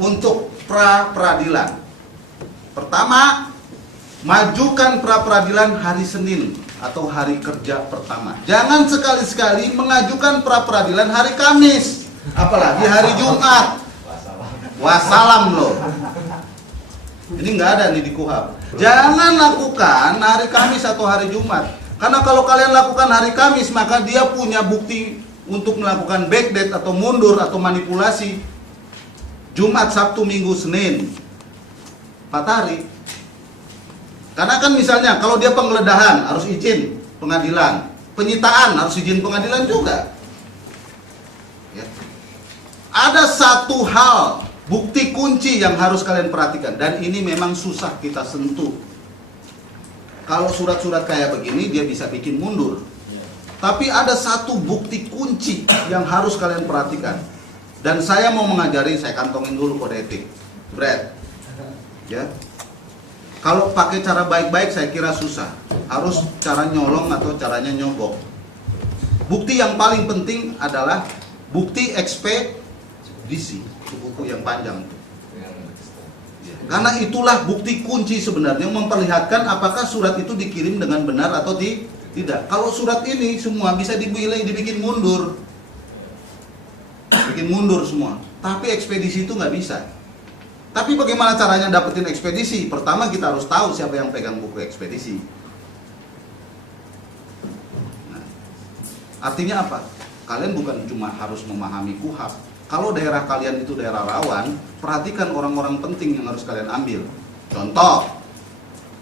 untuk pra-peradilan. Pertama, majukan pra-peradilan hari Senin atau hari kerja pertama. Jangan sekali-sekali mengajukan pra-peradilan hari Kamis, apalagi hari Jumat. Wassalam loh. Ini nggak ada nih di KUHP. Jangan lakukan hari Kamis atau hari Jumat. Karena kalau kalian lakukan hari Kamis, maka dia punya bukti untuk melakukan backdate atau mundur atau manipulasi. Jumat, Sabtu, Minggu, Senin, 4 hari. Karena kan misalnya kalau dia penggeledahan harus izin pengadilan, penyitaan harus izin pengadilan juga. Ya. Ada satu hal, bukti kunci yang harus kalian perhatikan, dan ini memang susah kita sentuh. Kalau surat-surat kayak begini dia bisa bikin mundur. Tapi ada satu bukti kunci yang harus kalian perhatikan. Dan saya mau mengajari, saya kantongin dulu kode etik. Brad. Ya. Kalau pakai cara baik-baik saya kira susah. Harus cara nyolong atau caranya nyogok. Bukti yang paling penting adalah bukti ekspedisi. Itu buku yang panjang. Karena itulah bukti kunci sebenarnya memperlihatkan apakah surat itu dikirim dengan benar atau Tidak. Kalau surat ini semua bisa dibikin mundur. Bikin mundur semua. Tapi ekspedisi itu nggak bisa. Tapi bagaimana caranya dapetin ekspedisi? Pertama kita harus tahu siapa yang pegang buku ekspedisi. Nah, artinya apa? Kalian bukan cuma harus memahami KUHAP. Kalau daerah kalian itu daerah rawan, perhatikan orang-orang penting yang harus kalian ambil. Contoh,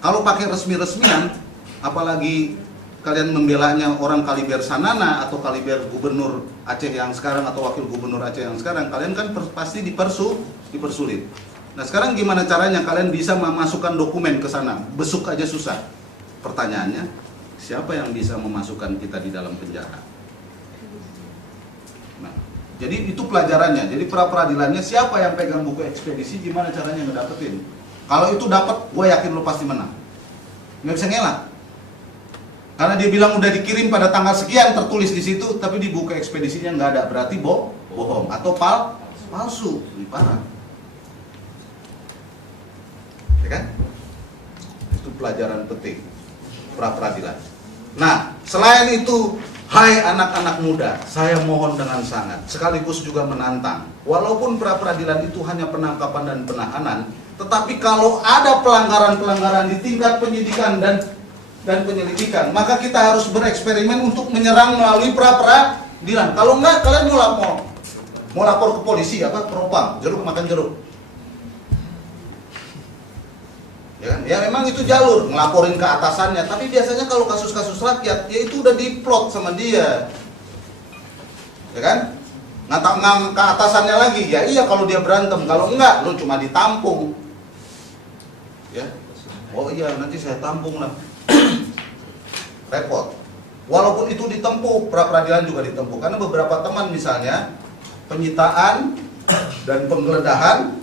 kalau pakai resmi-resmian, apalagi kalian membelanya orang kaliber Sanana atau kaliber gubernur Aceh yang sekarang atau wakil gubernur Aceh yang sekarang, kalian kan pasti dipersulit. Nah sekarang gimana caranya kalian bisa memasukkan dokumen ke sana? Besuk aja susah. Pertanyaannya, siapa yang bisa memasukkan kita di dalam penjara? Nah, jadi itu pelajarannya. Jadi pra-peradilannya siapa yang pegang buku ekspedisi, gimana caranya ngedapetin? Kalau itu dapat, gue yakin lo pasti menang. Nggak bisa ngelak. Karena dia bilang udah dikirim pada tanggal sekian tertulis di situ, tapi di buku ekspedisinya nggak ada, berarti bohong atau palsu, lebih parah. Ya kan? Itu pelajaran penting pra-peradilan. Nah, selain itu, hai anak-anak muda, saya mohon dengan sangat, sekaligus juga menantang. Walaupun pra-peradilan itu hanya penangkapan dan penahanan, tetapi kalau ada pelanggaran-pelanggaran di tingkat penyidikan dan penyelidikan, maka kita harus bereksperimen untuk menyerang melalui pra-peradilan. Kalau enggak, kalian mau lapor ke polisi, propam, jeruk makan jeruk. Ya, kan? Ya memang itu jalur ngelaporin ke atasannya, tapi biasanya kalau kasus-kasus rakyat, ya itu udah diplot sama dia, ya kan? Ngang ke atasannya lagi, ya iya kalau dia berantem, kalau enggak, lu cuma ditampung, ya. Oh iya nanti saya tampung lah. Repot. Walaupun itu ditempuh, pra-peradilan juga ditempuh. Karena beberapa teman misalnya penyitaan dan penggeledahan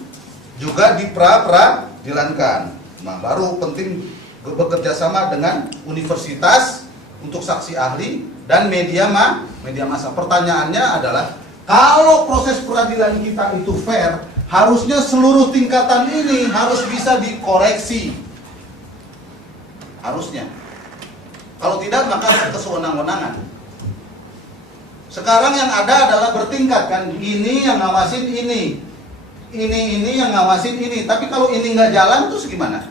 juga dipra-peradilankan. Nah, baru penting bekerja sama dengan universitas untuk saksi ahli dan media massa. Pertanyaannya adalah, kalau proses peradilan kita itu fair, harusnya seluruh tingkatan ini harus bisa dikoreksi. Harusnya. Kalau tidak, maka kesewenang-wenangan. Sekarang yang ada adalah bertingkat kan, ini yang ngawasin ini yang ngawasin ini. Tapi kalau ini nggak jalan, terus gimana?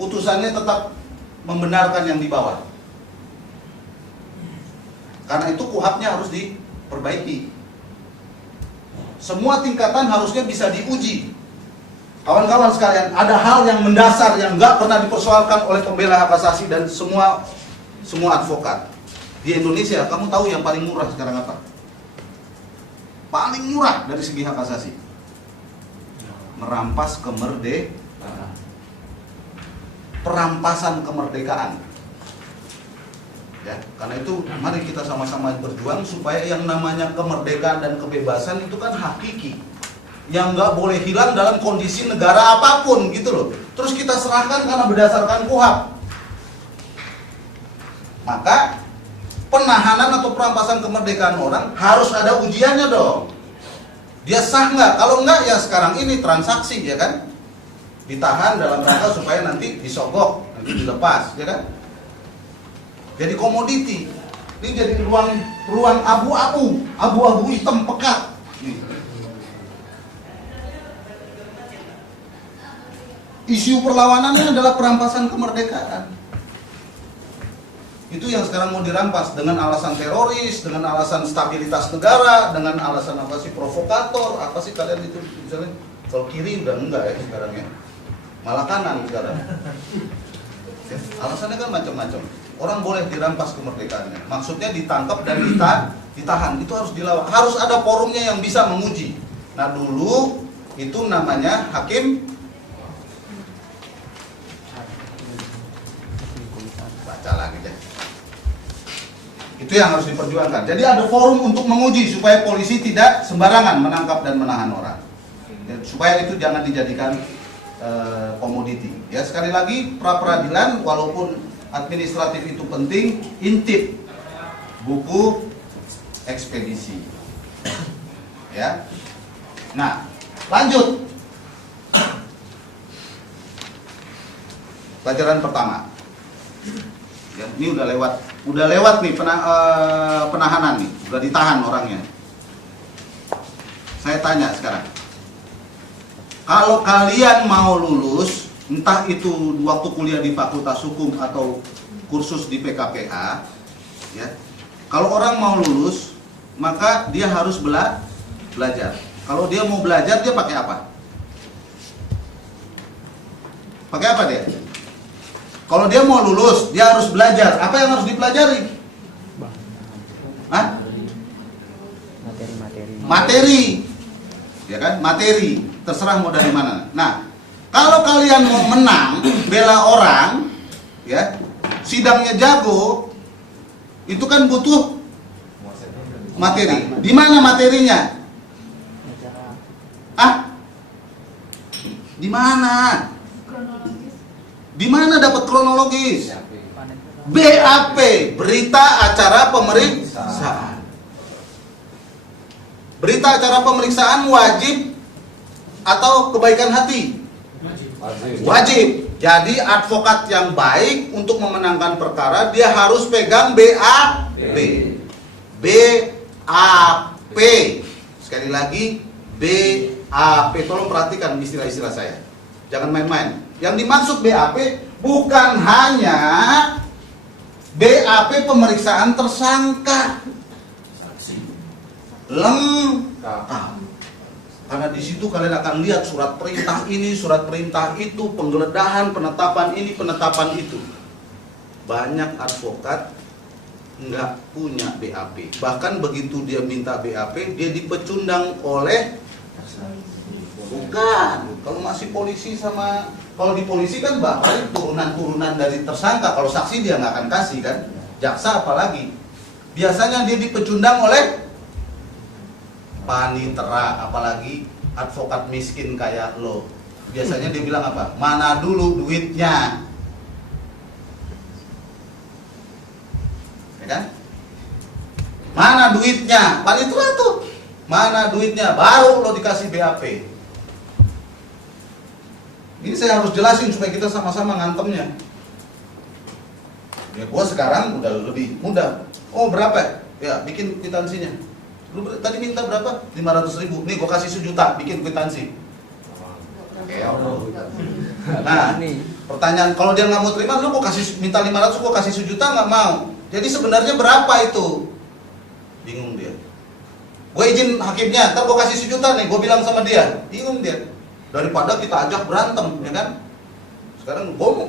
Putusannya tetap membenarkan yang di bawah. Karena itu KUHAP-nya harus diperbaiki. Semua tingkatan harusnya bisa diuji. Kawan-kawan sekalian, ada hal yang mendasar yang nggak pernah dipersoalkan oleh pembela hak asasi dan semua advokat di Indonesia. Kamu tahu yang paling murah sekarang apa? Paling murah dari segi hak asasi, merampas kemerdekaan, perampasan kemerdekaan. Ya, karena itu mari kita sama-sama berjuang supaya yang namanya kemerdekaan dan kebebasan itu kan hakiki, yang nggak boleh hilang dalam kondisi negara apapun gitu loh. Terus kita serahkan karena berdasarkan KUHAP. Maka penahanan atau perampasan kemerdekaan orang harus ada ujiannya dong. Dia sah nggak? Kalau nggak, ya sekarang ini transaksi, ya kan? Ditahan dalam rangka supaya nanti disogok, nanti dilepas, ya kan? Jadi komoditi. Ini jadi ruang abu-abu hitam pekat. Isu perlawanannya adalah perampasan kemerdekaan. Itu yang sekarang mau dirampas dengan alasan teroris, dengan alasan stabilitas negara, dengan alasan apa sih, provokator, apa sih kalian itu misalnya. Kalau kiri udah enggak ya sekarang ya, malah kanan sekarang. Ya, alasannya kan macam-macam. Orang boleh dirampas kemerdekaannya, maksudnya ditangkap dan ditahan. Itu harus dilawan, harus ada forumnya yang bisa menguji. Nah dulu itu namanya hakim. Baca lagi deh. Itu yang harus diperjuangkan. Jadi ada forum untuk menguji supaya polisi tidak sembarangan menangkap dan menahan orang. Ya, supaya itu jangan dijadikan komoditi. Ya, sekali lagi pra-peradilan walaupun administratif itu penting, intip buku ekspedisi. Ya. Nah, lanjut. Pelajaran pertama. Ya, ini udah lewat nih penahanan nih, udah ditahan orangnya. Saya tanya sekarang, kalau kalian mau lulus, entah itu waktu kuliah di Fakultas Hukum atau kursus di PKPA, ya, kalau orang mau lulus, maka dia harus belajar. Kalau dia mau belajar, dia pakai apa? Pakai apa dia? Kalau dia mau lulus, dia harus belajar. Apa yang harus dipelajari? Hah? Materi. Ya kan? Materi. Terserah mau dari mana. Nah, kalau kalian mau menang, bela orang, ya, sidangnya jago, itu kan butuh materi. Di mana materinya? Di mana? Kronologis. Di mana dapat kronologis? BAP, berita acara pemeriksaan. Berita acara pemeriksaan wajib atau kebaikan hati? Wajib. Jadi advokat yang baik untuk memenangkan perkara dia harus pegang BAP. BAP. Sekali lagi BAP. Tolong perhatikan istilah-istilah saya. Jangan main-main. Yang dimaksud BAP bukan hanya BAP pemeriksaan tersangka. Lengkap. Karena di situ kalian akan lihat surat perintah ini, surat perintah itu, penggeledahan, penetapan ini, penetapan itu. Banyak advokat nggak punya BAP. Bahkan begitu dia minta BAP, dia dipecundang oleh bukan. Kalau masih polisi sama, kalau di polisi kan bahkan turunan-turunan dari tersangka. Kalau saksi dia nggak akan kasih kan. Jaksa apalagi. Biasanya dia dipecundang oleh panitera, apalagi advokat miskin kayak lo. Biasanya dia bilang apa? Mana dulu duitnya? Ya kan? Mana duitnya? Panitera tuh. Mana duitnya? Baru lo dikasih BAP. Ini saya harus jelasin supaya kita sama-sama ngantemnya. Ya gua sekarang udah lebih mudah. Oh berapa? Ya bikin kwitansinya. Lu tadi minta berapa? 500.000. Nih gua kasih 1 juta bikin kwitansi. Nah, pertanyaan kalau dia nggak mau terima, lu gua kasih minta 500, gua kasih 1 juta nggak mau. Jadi sebenarnya berapa itu? Bingung dia. Gue izin hakimnya, ntar gua kasih 1 juta nih, gua bilang sama dia. Bingung dia. Daripada kita ajak berantem, ya kan? Sekarang gua mau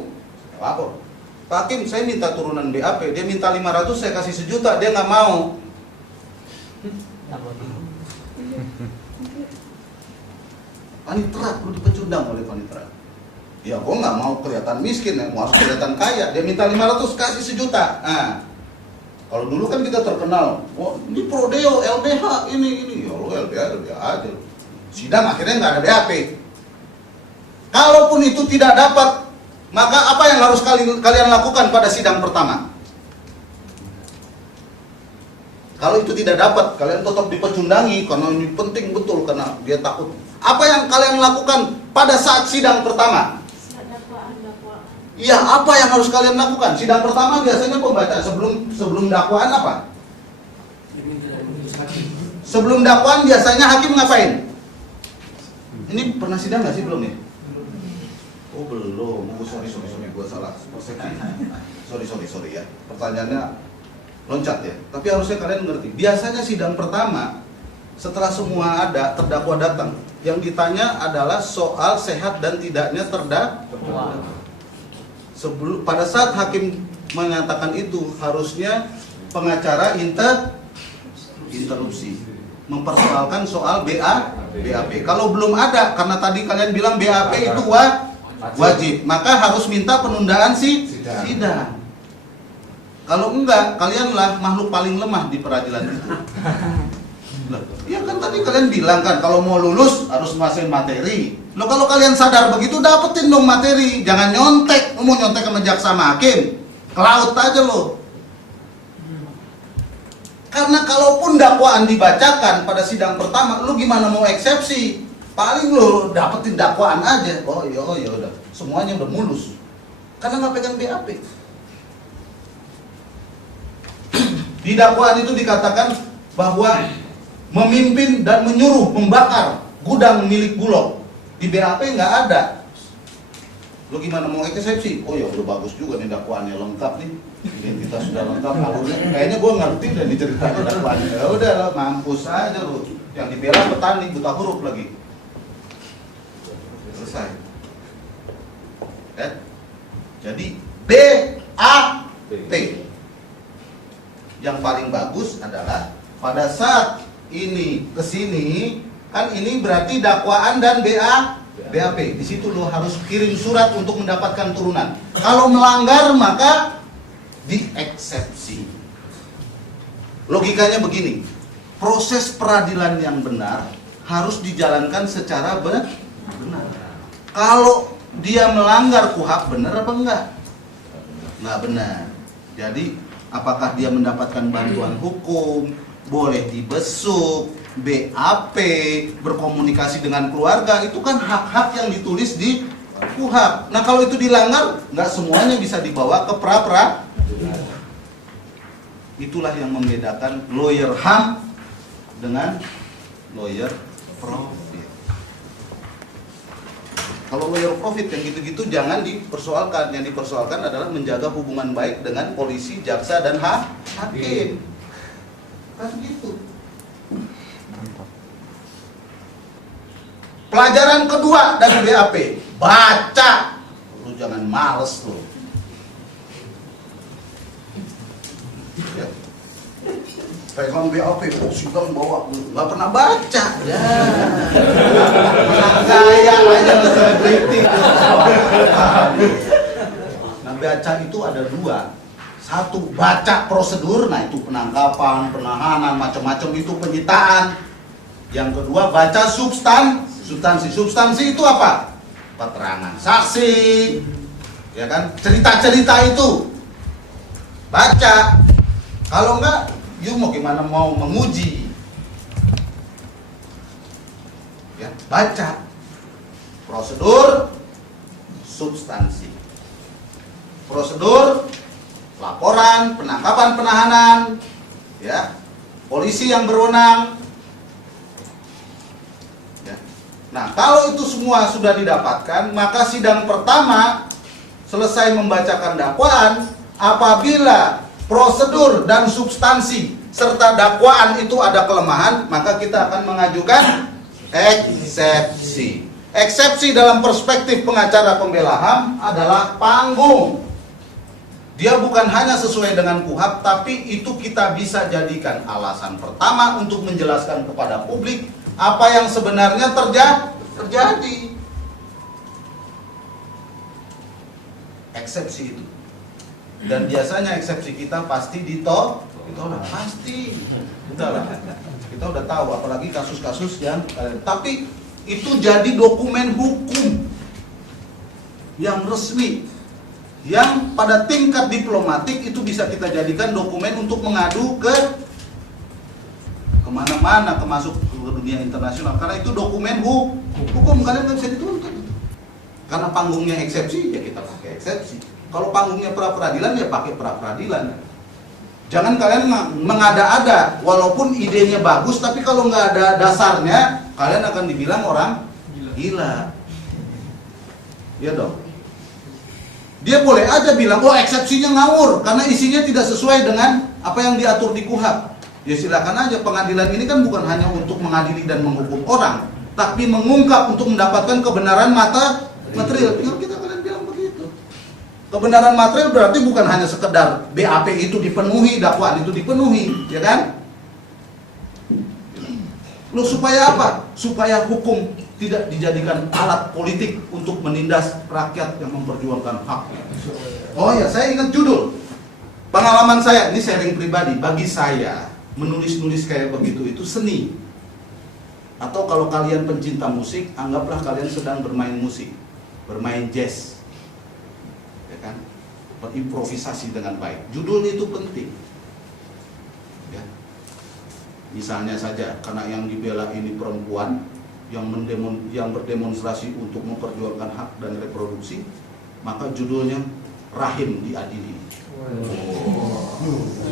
lapor. Pak Hakim, saya minta turunan BAP, dia minta 500, saya kasih 1 juta, dia nggak mau. Panitera, lu dipecundang oleh panitera. Ya gua nggak mau kelihatan miskin, ya, mau harus kelihatan kaya. Dia minta 500, kasih 1 juta. Nah, kalau dulu kan kita terkenal, wah ini Prodeo, LBH, ini. Ya lu LBH aja. Sidang akhirnya nggak ada BAP. Kalaupun itu tidak dapat, maka apa yang harus kalian lakukan pada sidang pertama? Kalau itu tidak dapat, kalian tetap dipecundangi karena ini penting betul, karena dia takut. Apa yang kalian lakukan pada saat sidang pertama? Dakwaan. Iya, apa yang harus kalian lakukan? Sidang pertama biasanya pembacaan sebelum dakwaan apa? Sebelum dakwaan biasanya hakim ngapain? Ini pernah sidang nggak sih belum ya? Oh belum. Oh, sorry, gue salah persepsi. Sorry ya. Pertanyaannya loncat ya. Tapi harusnya kalian ngerti. Biasanya sidang pertama setelah semua ada, terdakwa datang. Yang ditanya adalah soal sehat dan tidaknya terdakwa. Pada saat hakim menyatakan itu, harusnya pengacara interupsi, mempersoalkan soal BAP. Kalau belum ada, karena tadi kalian bilang BAP itu wajib, maka harus minta penundaan sidang. Kalau enggak, kalianlah makhluk paling lemah di peradilan itu. Ya kan tadi kalian bilang kan kalau mau lulus harus menguasai materi. Lo kalau kalian sadar begitu, dapetin dong materi. Jangan nyontek. Lo mau nyontek sama jaksa sama hakim, ke laut aja lo. Karena kalaupun dakwaan dibacakan pada sidang pertama, lo gimana mau eksepsi? Paling lo dapetin dakwaan aja. Oh iya udah, semuanya udah mulus. Karena nggak pegang BAP. Di dakwaan itu dikatakan bahwa memimpin dan menyuruh membakar gudang milik Bulog. Di BAP nggak ada. Lo gimana mau eksepsi? Oh ya udah bagus juga nih dakwaannya lengkap nih. Identitas sudah lengkap, alurnya. Kayaknya gue ngerti dan diceritain dakwaannya. Ya udah lo mampus aja lo. Yang dibela petani buta huruf lagi. Selesai. Jadi BAP. Yang paling bagus adalah pada saat ini kesini kan ini berarti dakwaan dan BAP. Di situ lo harus kirim surat untuk mendapatkan turunan. Kalau melanggar maka dieksepsi. Logikanya begini, proses peradilan yang benar harus dijalankan secara benar. Kalau dia melanggar KUHP, benar apa enggak? Enggak benar. Jadi apakah dia mendapatkan bantuan hukum, boleh dibesuk, BAP, berkomunikasi dengan keluarga, itu kan hak-hak yang ditulis di KUHP. Nah kalau itu dilanggar, nggak semuanya bisa dibawa ke pra-pra. Itulah yang membedakan lawyer HAM dengan lawyer profit. Kalau lawyer profit yang gitu-gitu jangan dipersoalkan. Yang dipersoalkan adalah menjaga hubungan baik dengan polisi, jaksa, dan hakim. Kan gitu. Pelajaran kedua dari BAP, baca. Lu jangan males lu. Ya. Pegang BAP, sidang bawa, nggak pernah baca. Ya. Gaya aja ke selebriti. Nah baca itu ada dua. Satu, baca prosedur, nah itu penangkapan, penahanan, macam-macam itu penyitaan. Yang kedua, baca substansi. Substansi itu apa? Keterangan saksi, ya kan? Cerita-cerita itu baca. Kalau enggak, you mau gimana mau menguji? Ya, baca prosedur, substansi. Prosedur, laporan, penangkapan, penahanan, ya, polisi yang berwenang. Ya. Nah, kalau itu semua sudah didapatkan, maka sidang pertama selesai membacakan dakwaan. Apabila prosedur dan substansi serta dakwaan itu ada kelemahan, maka kita akan mengajukan eksepsi. Eksepsi dalam perspektif pengacara pembela HAM adalah panggung. Dia bukan hanya sesuai dengan KUHP, tapi itu kita bisa jadikan alasan pertama untuk menjelaskan kepada publik apa yang sebenarnya terjadi. Eksepsi itu. Dan biasanya eksepsi kita pasti ditolak, pasti. Kita udah tahu, apalagi kasus-kasus yang tapi itu jadi dokumen hukum yang resmi, yang pada tingkat diplomatik itu bisa kita jadikan dokumen untuk mengadu ke kemana-mana, termasuk ke dunia internasional. Karena itu dokumen hukum, kalian nggak bisa dituntut. Karena panggungnya eksepsi, ya kita pakai eksepsi. Kalau panggungnya pra-peradilan, ya pakai pra-peradilan. Jangan kalian mengada-ada, walaupun idenya bagus, tapi kalau nggak ada dasarnya, kalian akan dibilang orang gila. Iya dong. Dia boleh aja bilang, oh eksepsinya ngawur, karena isinya tidak sesuai dengan apa yang diatur di KUHP. Ya silakan aja, pengadilan ini kan bukan hanya untuk mengadili dan menghukum orang, tapi mengungkap untuk mendapatkan kebenaran material. Tinggal kita kalian bilang begitu. Kebenaran material berarti bukan hanya sekedar BAP itu dipenuhi, dakwaan itu dipenuhi, ya kan? Loh supaya apa? Supaya hukum tidak dijadikan alat politik untuk menindas rakyat yang memperjuangkan hak. Oh ya, saya ingat judul. Pengalaman saya, ini sharing pribadi, bagi saya menulis-nulis kayak begitu itu seni. Atau kalau kalian pencinta musik, anggaplah kalian sedang bermain musik, bermain jazz. Ya kan? Berimprovisasi dengan baik. Judul itu penting. Ya. Misalnya saja, karena yang dibela ini perempuan yang berdemonstrasi untuk memperjuangkan hak dan reproduksi, maka judulnya rahim diadili.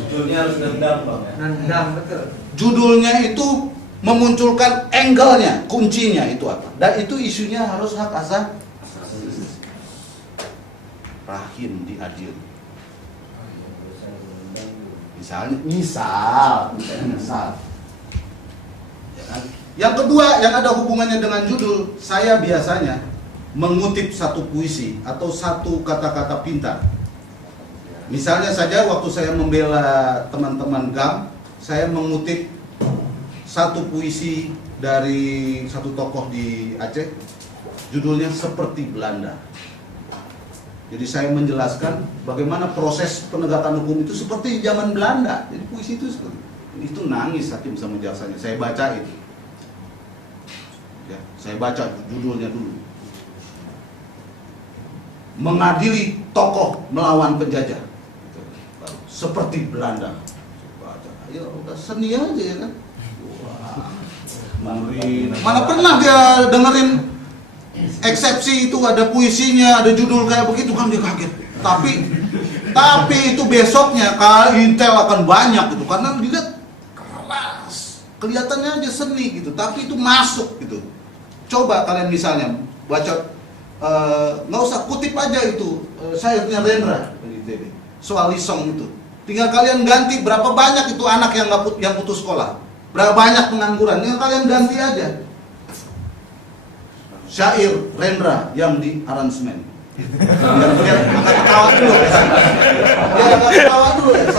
Judulnya harus nendang Bang ya. Nendang betul. Judulnya itu memunculkan angle-nya, kuncinya itu apa? Dan itu isunya harus hak asasi. Rahim diadili. Misal. Ya kan? Yang kedua, yang ada hubungannya dengan judul, saya biasanya mengutip satu puisi atau satu kata-kata pintar. Misalnya saja waktu saya membela teman-teman GAM, saya mengutip satu puisi dari satu tokoh di Aceh, judulnya Seperti Belanda. Jadi saya menjelaskan bagaimana proses penegakan hukum itu seperti zaman Belanda. Jadi puisi itu seperti itu, nangis hakim sama jaksanya. Saya baca itu. Ya, saya baca judulnya dulu. Mengadili tokoh melawan penjajah. Seperti Belanda. Baca. Ya udah seni aja ya kan. Wah. Mana pernah dia dengerin eksepsi itu ada puisinya, ada judul kayak begitu kan dia kaget. Tapi itu besoknya intel akan banyak gitu karena dilihat keras, kelihatannya aja seni gitu, tapi itu masuk gitu. Coba kalian misalnya baca, nggak usah kutip aja itu syairnya Rendra soal Lisong itu. Tinggal kalian ganti berapa banyak itu anak yang putus sekolah, berapa banyak pengangguran, tinggal kalian ganti aja. Syair Rendra yang di aransemen. Biar angkat ketawa dulu. Biar angkat ketawa dulu ya.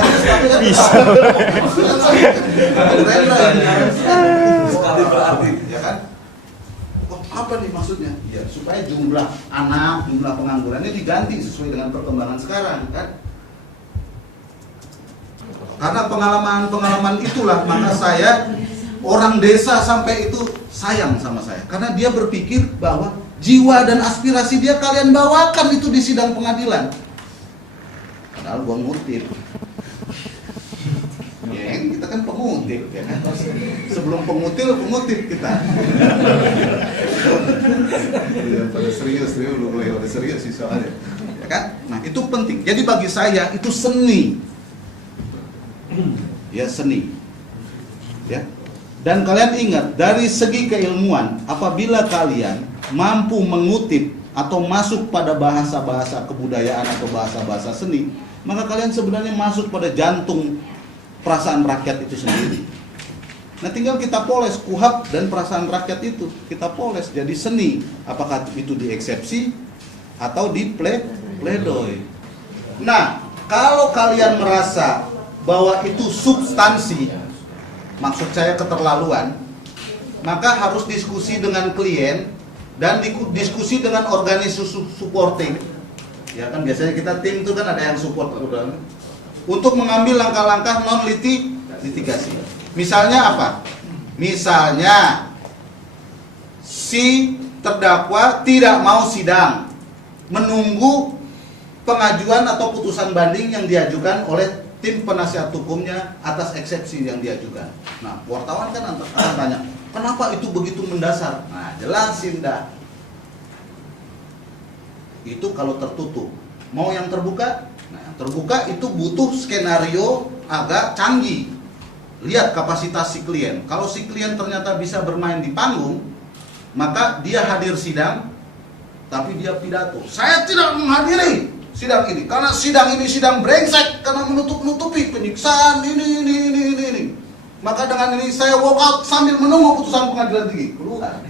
Rendra yang di aransemen. Ya kan? Oh, apa nih maksudnya? Ya, supaya jumlah anak, jumlah penganggurannya diganti sesuai dengan perkembangan sekarang kan? Karena pengalaman itulah maka saya orang desa sampai itu sayang sama saya karena dia berpikir bahwa jiwa dan aspirasi dia kalian bawakan itu di sidang pengadilan. Padahal gua ngutip. Ya, kita kan pengutip ya kan. Sebelum pengutip kita. Pada serius lu mulai pada serius sih soalnya. Ya kan? Nah, itu penting. Jadi bagi saya itu seni. Ya, seni. Ya. Dan kalian ingat, dari segi keilmuan, apabila kalian mampu mengutip atau masuk pada bahasa-bahasa kebudayaan atau bahasa-bahasa seni, maka kalian sebenarnya masuk pada jantung perasaan rakyat itu sendiri. Nah, tinggal kita poles kuhab dan perasaan rakyat itu, kita poles jadi seni. Apakah itu di eksepsi atau di pledoi. Nah, kalau kalian merasa bahwa itu substansi, maksud saya keterlaluan, maka harus diskusi dengan klien dan diskusi dengan organisasi supporting. Ya kan biasanya kita tim itu kan ada yang support untuk mengambil langkah-langkah non litigasi. Misalnya apa? Misalnya si terdakwa tidak mau sidang, menunggu pengajuan atau putusan banding yang diajukan oleh tim penasihat hukumnya atas eksepsi yang diajukan. Nah, wartawan kan akan tanya, kenapa itu begitu mendasar? Nah, jelasin dah. Itu kalau tertutup. Mau yang terbuka? Nah, yang terbuka itu butuh skenario agak canggih. Lihat kapasitas si klien. Kalau si klien ternyata bisa bermain di panggung, maka dia hadir sidang, tapi dia pidato. Saya tidak menghadiri sidang ini karena sidang ini sidang brengsek karena menutupi penyiksaan ini. Maka dengan ini saya walk out sambil menunggu putusan pengadilan tinggi. Keluar.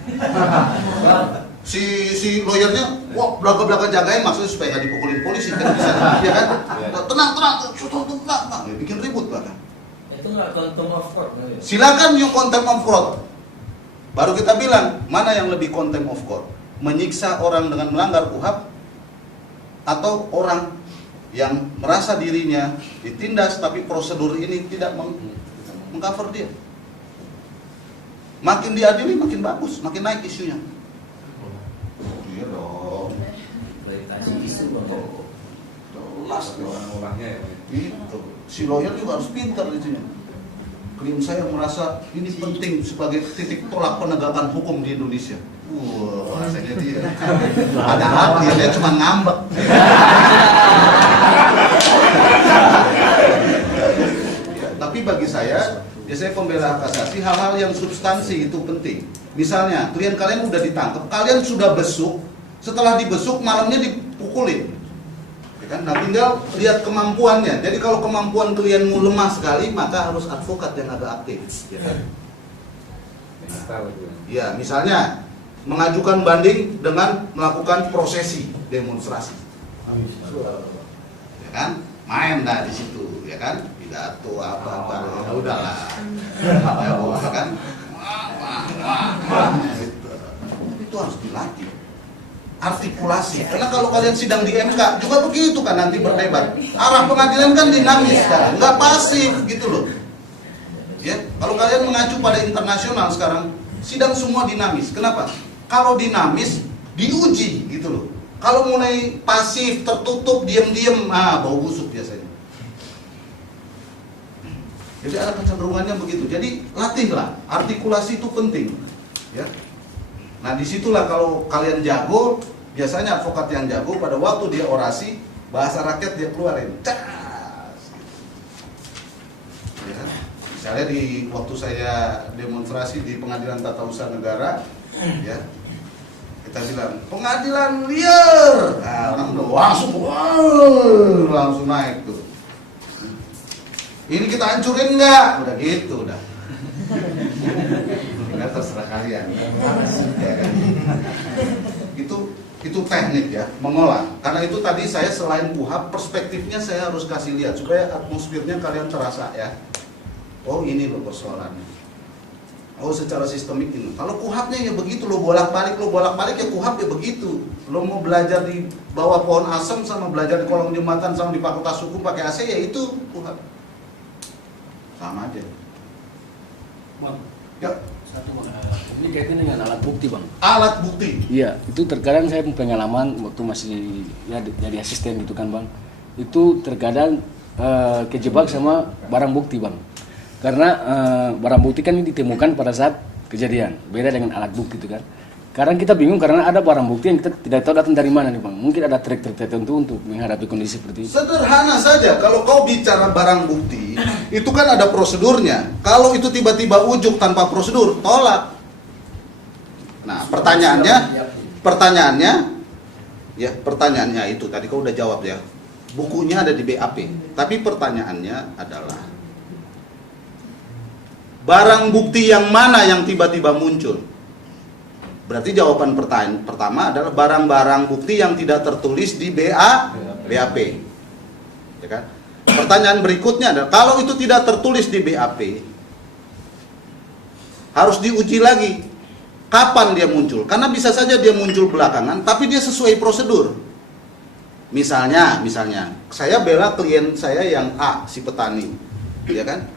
Si lawyernya, wah belakang jagain maksudnya supaya nggak dipukulin polisi kan bisa, ya kan? Tenang, ya, bikin ribut bahkan. Itu nggak contempt of court. Silakan you contempt of court. Baru kita bilang mana yang lebih contempt of court, menyiksa orang dengan melanggar KUHAP atau orang yang merasa dirinya ditindas tapi prosedur ini tidak mengcover dia. Makin diadili makin bagus, makin naik isunya. Iya dong. Jelas Orang-orangnya ya. gitu. Si lawyer juga harus pintar itunya. Klien saya merasa ini penting sebagai titik tolak penegakan hukum di Indonesia. Wah, rasanya dia. Padahal dia cuma ngambek. kasih hal-hal yang substansi, itu penting. Misalnya, klien kalian udah ditangkap, kalian sudah besuk, setelah dibesuk malamnya dipukulin. Ya kan? Nah, tinggal lihat kemampuannya. Jadi kalau kemampuan klienmu lemah sekali, maka harus advokat yang agak aktif. Ya kan? Ya, misalnya mengajukan banding dengan melakukan prosesi demonstrasi. Ya kan? Main dah di situ, ya kan? Pidato apa-apa, ya udahlah. Ya kan? Gitu. Itu harus dilatih. Artikulasi. Karena kalau kalian sidang di MK juga begitu kan nanti berdebat. Arah pengadilan kan dinamis sekarang, nggak pasif gitu loh. Ya, kalau kalian mengacu pada internasional sekarang, sidang semua dinamis. Kenapa? Kalau dinamis diuji gitu loh. Kalau mulai pasif, tertutup, diam-diam, bau busuk biasanya. Jadi ada kecenderungannya begitu. Jadi latihlah, artikulasi itu penting. Ya. Nah disitulah kalau kalian jago, biasanya advokat yang jago pada waktu dia orasi, bahasa rakyat dia keluarin. Cas. Ya. Misalnya di waktu saya demonstrasi di Pengadilan Tata Usaha Negara, ya. Kita bilang pengadilan liar, nah, orang langsung naik tuh. Ini kita hancurin nggak? Udah gitu, udah. Nggak terserah kalian. Ya, kan? Itu teknik ya, mengolah. Karena itu tadi saya selain kuhab, perspektifnya saya harus kasih lihat supaya atmosfernya kalian terasa ya. Oh ini loh persoalannya. Oh secara sistemik ini. Kalau kuhabnya ya begitu, lo bolak-balik ya kuhab ya begitu. Lo mau belajar di bawah pohon asem sama belajar di kolong jembatan sama di fakultas hukum pakai AC ya itu kuhab. Sama aja. Bang, Ya, satu bang. Ini kaitan dengan alat bukti bang. alat bukti. Iya, itu terkadang saya punya pengalaman waktu masih ya jadi asisten gitu kan bang. Itu terkadang kejebak sama barang bukti bang. Karena barang bukti kan ditemukan pada saat kejadian, beda dengan alat bukti itu kan. Kadang kita bingung karena ada barang bukti yang kita tidak tahu datang dari mana nih bang. Mungkin ada trik-trik tertentu untuk menghadapi kondisi seperti itu. Sederhana saja, kalau kau bicara barang bukti, itu kan ada prosedurnya. Kalau itu tiba-tiba ujuk tanpa prosedur, tolak. Nah, pertanyaannya itu tadi kau udah jawab ya. Bukunya ada di BAP. Tapi pertanyaannya adalah barang bukti yang mana yang tiba-tiba muncul? Berarti jawaban pertanyaan pertama adalah barang-barang bukti yang tidak tertulis di BAP. Ya kan? Pertanyaan berikutnya adalah kalau itu tidak tertulis di BAP, harus diuji lagi kapan dia muncul. Karena bisa saja dia muncul belakangan, tapi dia sesuai prosedur. Misalnya, saya bela klien saya yang A, si petani, ya kan?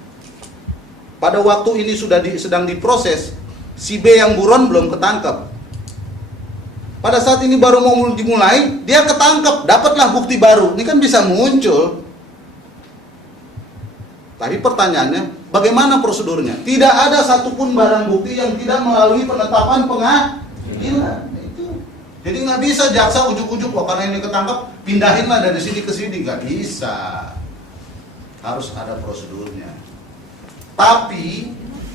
Pada waktu ini sedang diproses, si B yang buron belum ketangkep. Pada saat ini baru mau dimulai, dia ketangkep, dapatlah bukti baru. Ini kan bisa muncul. Tapi pertanyaannya, bagaimana prosedurnya? Tidak ada satupun barang bukti yang tidak melalui penetapan pengadilan. Itu. Jadi nggak bisa jaksa ujuk-ujuk, wah karena ini ketangkep, pindahinlah dari sini ke sini. Nggak bisa. Harus ada prosedurnya. Tapi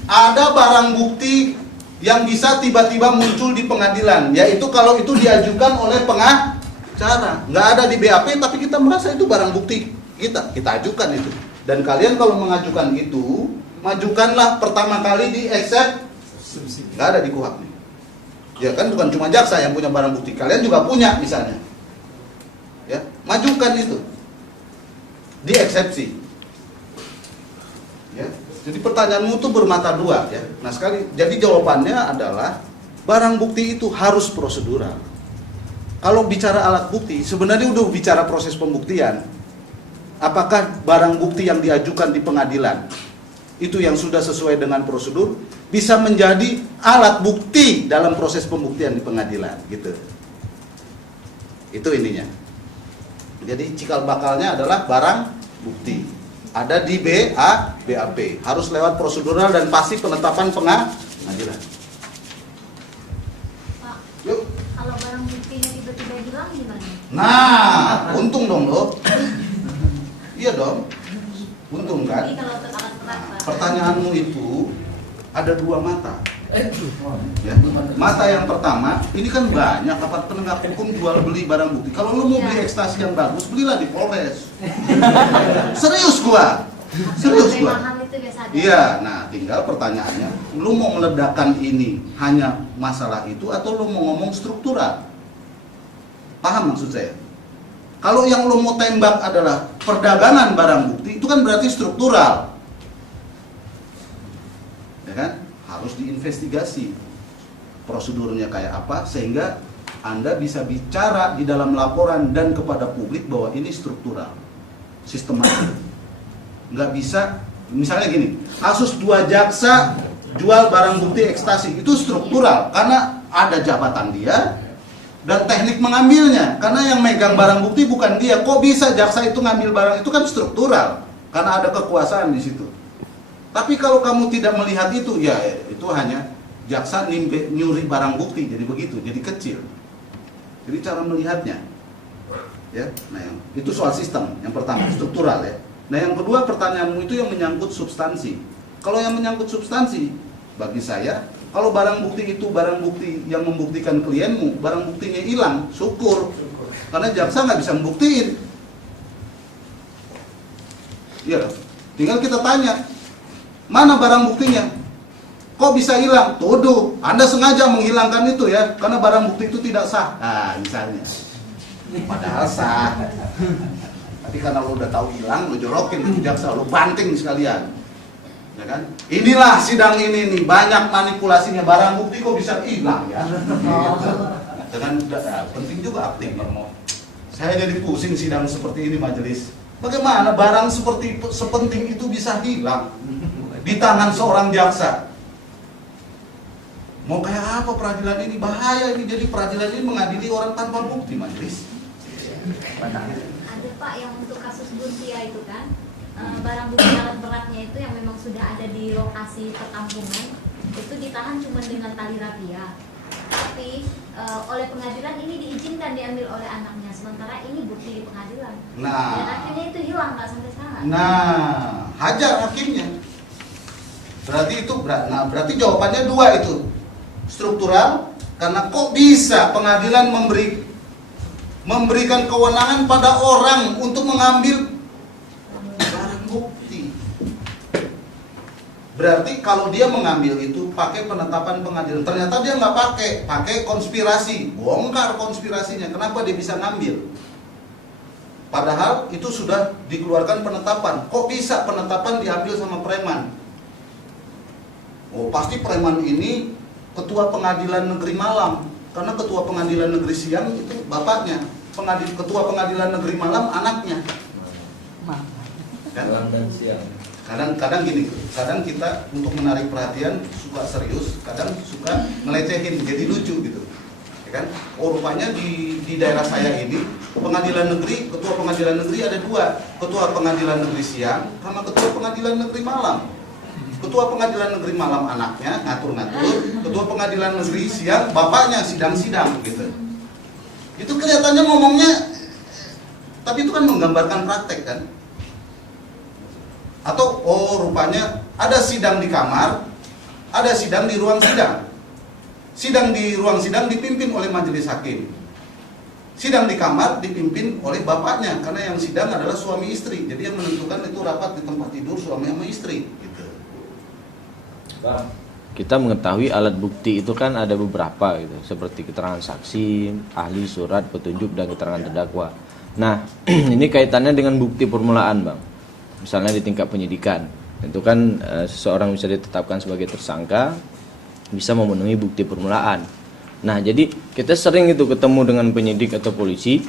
ada barang bukti yang bisa tiba-tiba muncul di pengadilan, yaitu kalau itu diajukan oleh pengacara. Nggak ada di BAP, tapi kita merasa itu barang bukti kita ajukan itu. Dan kalian kalau mengajukan itu, majukanlah pertama kali di eksepsi. Nggak ada di KUHP nih. Ya kan bukan cuma jaksa yang punya barang bukti, kalian juga punya misalnya. Ya, majukan itu di eksepsi. Ya. Jadi pertanyaanmu itu bermata dua ya. Nah jadi jawabannya adalah barang bukti itu harus prosedural. Kalau bicara alat bukti, sebenarnya udah bicara proses pembuktian. Apakah barang bukti yang diajukan di pengadilan itu yang sudah sesuai dengan prosedur bisa menjadi alat bukti dalam proses pembuktian di pengadilan gitu. Itu ininya. Jadi cikal bakalnya adalah barang bukti. Ada di BAP, harus lewat prosedural dan pasti penetapan pengadilan. Pak, Yuk. kalau barang buktinya tiba-tiba hilang gimana? Nah, untung dong lo. Iya dong, untung kan? Jadi kalau alat berat, Pak. Pertanyaanmu itu ada dua mata. Ya. Mata yang pertama, ini kan banyak aparat penegak hukum jual beli barang bukti. Kalau lu mau beli ekstasi yang bagus, belilah di Polres. Serius gua. Serius gua. Mahal itu biasa ada. Iya, nah tinggal pertanyaannya, lu mau meledakkan ini hanya masalah itu atau lu mau ngomong struktural? Paham maksud saya? Kalau yang lu mau tembak adalah perdagangan barang bukti, itu kan berarti struktural. Ya kan? Harus diinvestigasi prosedurnya kayak apa sehingga Anda bisa bicara di dalam laporan dan kepada publik bahwa ini struktural, sistematik. Nggak bisa, misalnya gini, kasus 2 jaksa jual barang bukti ekstasi, itu struktural karena ada jabatan dia dan teknik mengambilnya, karena yang megang barang bukti bukan dia. Kok bisa jaksa itu ngambil barang, itu kan struktural karena ada kekuasaan di situ. Tapi kalau kamu tidak melihat itu, ya itu hanya jaksa nyuri barang bukti, jadi begitu, jadi kecil. Jadi cara melihatnya, ya. Nah, itu soal sistem yang pertama, struktural ya. Nah, yang kedua pertanyaanmu itu yang menyangkut substansi. Kalau yang menyangkut substansi, bagi saya, kalau barang bukti itu barang bukti yang membuktikan klienmu, barang buktinya hilang, syukur, karena jaksa nggak bisa membuktiin. Iya, tinggal kita tanya. Mana barang buktinya? Kok bisa hilang? Tuduh, Anda sengaja menghilangkan itu ya, karena barang bukti itu tidak sah. Nah, misalnya. Padahal sah. Tapi karena lo udah tahu hilang, lo jorokin ke jaksa, lo banting sekalian. Ya kan? Inilah sidang ini nih, banyak manipulasinya, barang bukti kok bisa hilang ya. Dengan penting juga aktif. Saya jadi pusing sidang seperti ini majelis. Bagaimana barang sepenting itu bisa hilang di tangan seorang jaksa? Mau kayak apa peradilan ini? Bahaya ini, jadi peradilan ini mengadili orang tanpa bukti majelis. Ada Pak yang untuk kasus Guntia itu kan, barang bukti alat beratnya itu yang memang sudah ada di lokasi perkampungan itu ditahan cuma dengan tali rapia. Tapi oleh pengadilan ini diizinkan diambil oleh anaknya, sementara ini bukti di pengadilan. Nah, dan akhirnya itu hilang nggak sampai sekarang. Nah, hajar hakimnya. Berarti itu berarti jawabannya dua itu. Struktural, karena kok bisa pengadilan memberikan kewenangan pada orang untuk mengambil barang bukti. Berarti kalau dia mengambil itu pakai penetapan pengadilan, ternyata dia nggak pakai konspirasi, bongkar konspirasinya. Kenapa dia bisa ngambil? Padahal itu sudah dikeluarkan penetapan. Kok bisa penetapan diambil sama preman? Oh, pasti preman ini ketua pengadilan negeri malam, karena ketua pengadilan negeri siang itu bapaknya, ketua pengadilan negeri malam anaknya. Kan? Dan siang. Kadang gini, kadang kita untuk menarik perhatian suka serius, kadang suka ngelecehin, jadi lucu gitu, ya kan? Oh, rupanya di daerah saya ini pengadilan negeri, ketua pengadilan negeri ada dua, ketua pengadilan negeri siang sama ketua pengadilan negeri malam. Ketua pengadilan negeri malam anaknya ngatur-ngatur, ketua pengadilan negeri siang bapaknya sidang-sidang gitu. Itu kelihatannya ngomongnya, tapi itu kan menggambarkan praktek kan? Atau oh rupanya ada sidang di kamar, ada sidang di ruang sidang. Sidang di ruang sidang dipimpin oleh majelis hakim. Sidang di kamar dipimpin oleh bapaknya, karena yang sidang adalah suami istri. Jadi yang menentukan itu rapat di tempat tidur suami sama istri gitu. Bang, kita mengetahui alat bukti itu kan ada beberapa gitu, seperti keterangan saksi, ahli, surat, petunjuk, dan keterangan terdakwa. Nah, ini kaitannya dengan bukti permulaan, Bang. Misalnya di tingkat penyidikan, tentu kan seseorang bisa ditetapkan sebagai tersangka, bisa memenuhi bukti permulaan. Nah, jadi kita sering itu ketemu dengan penyidik atau polisi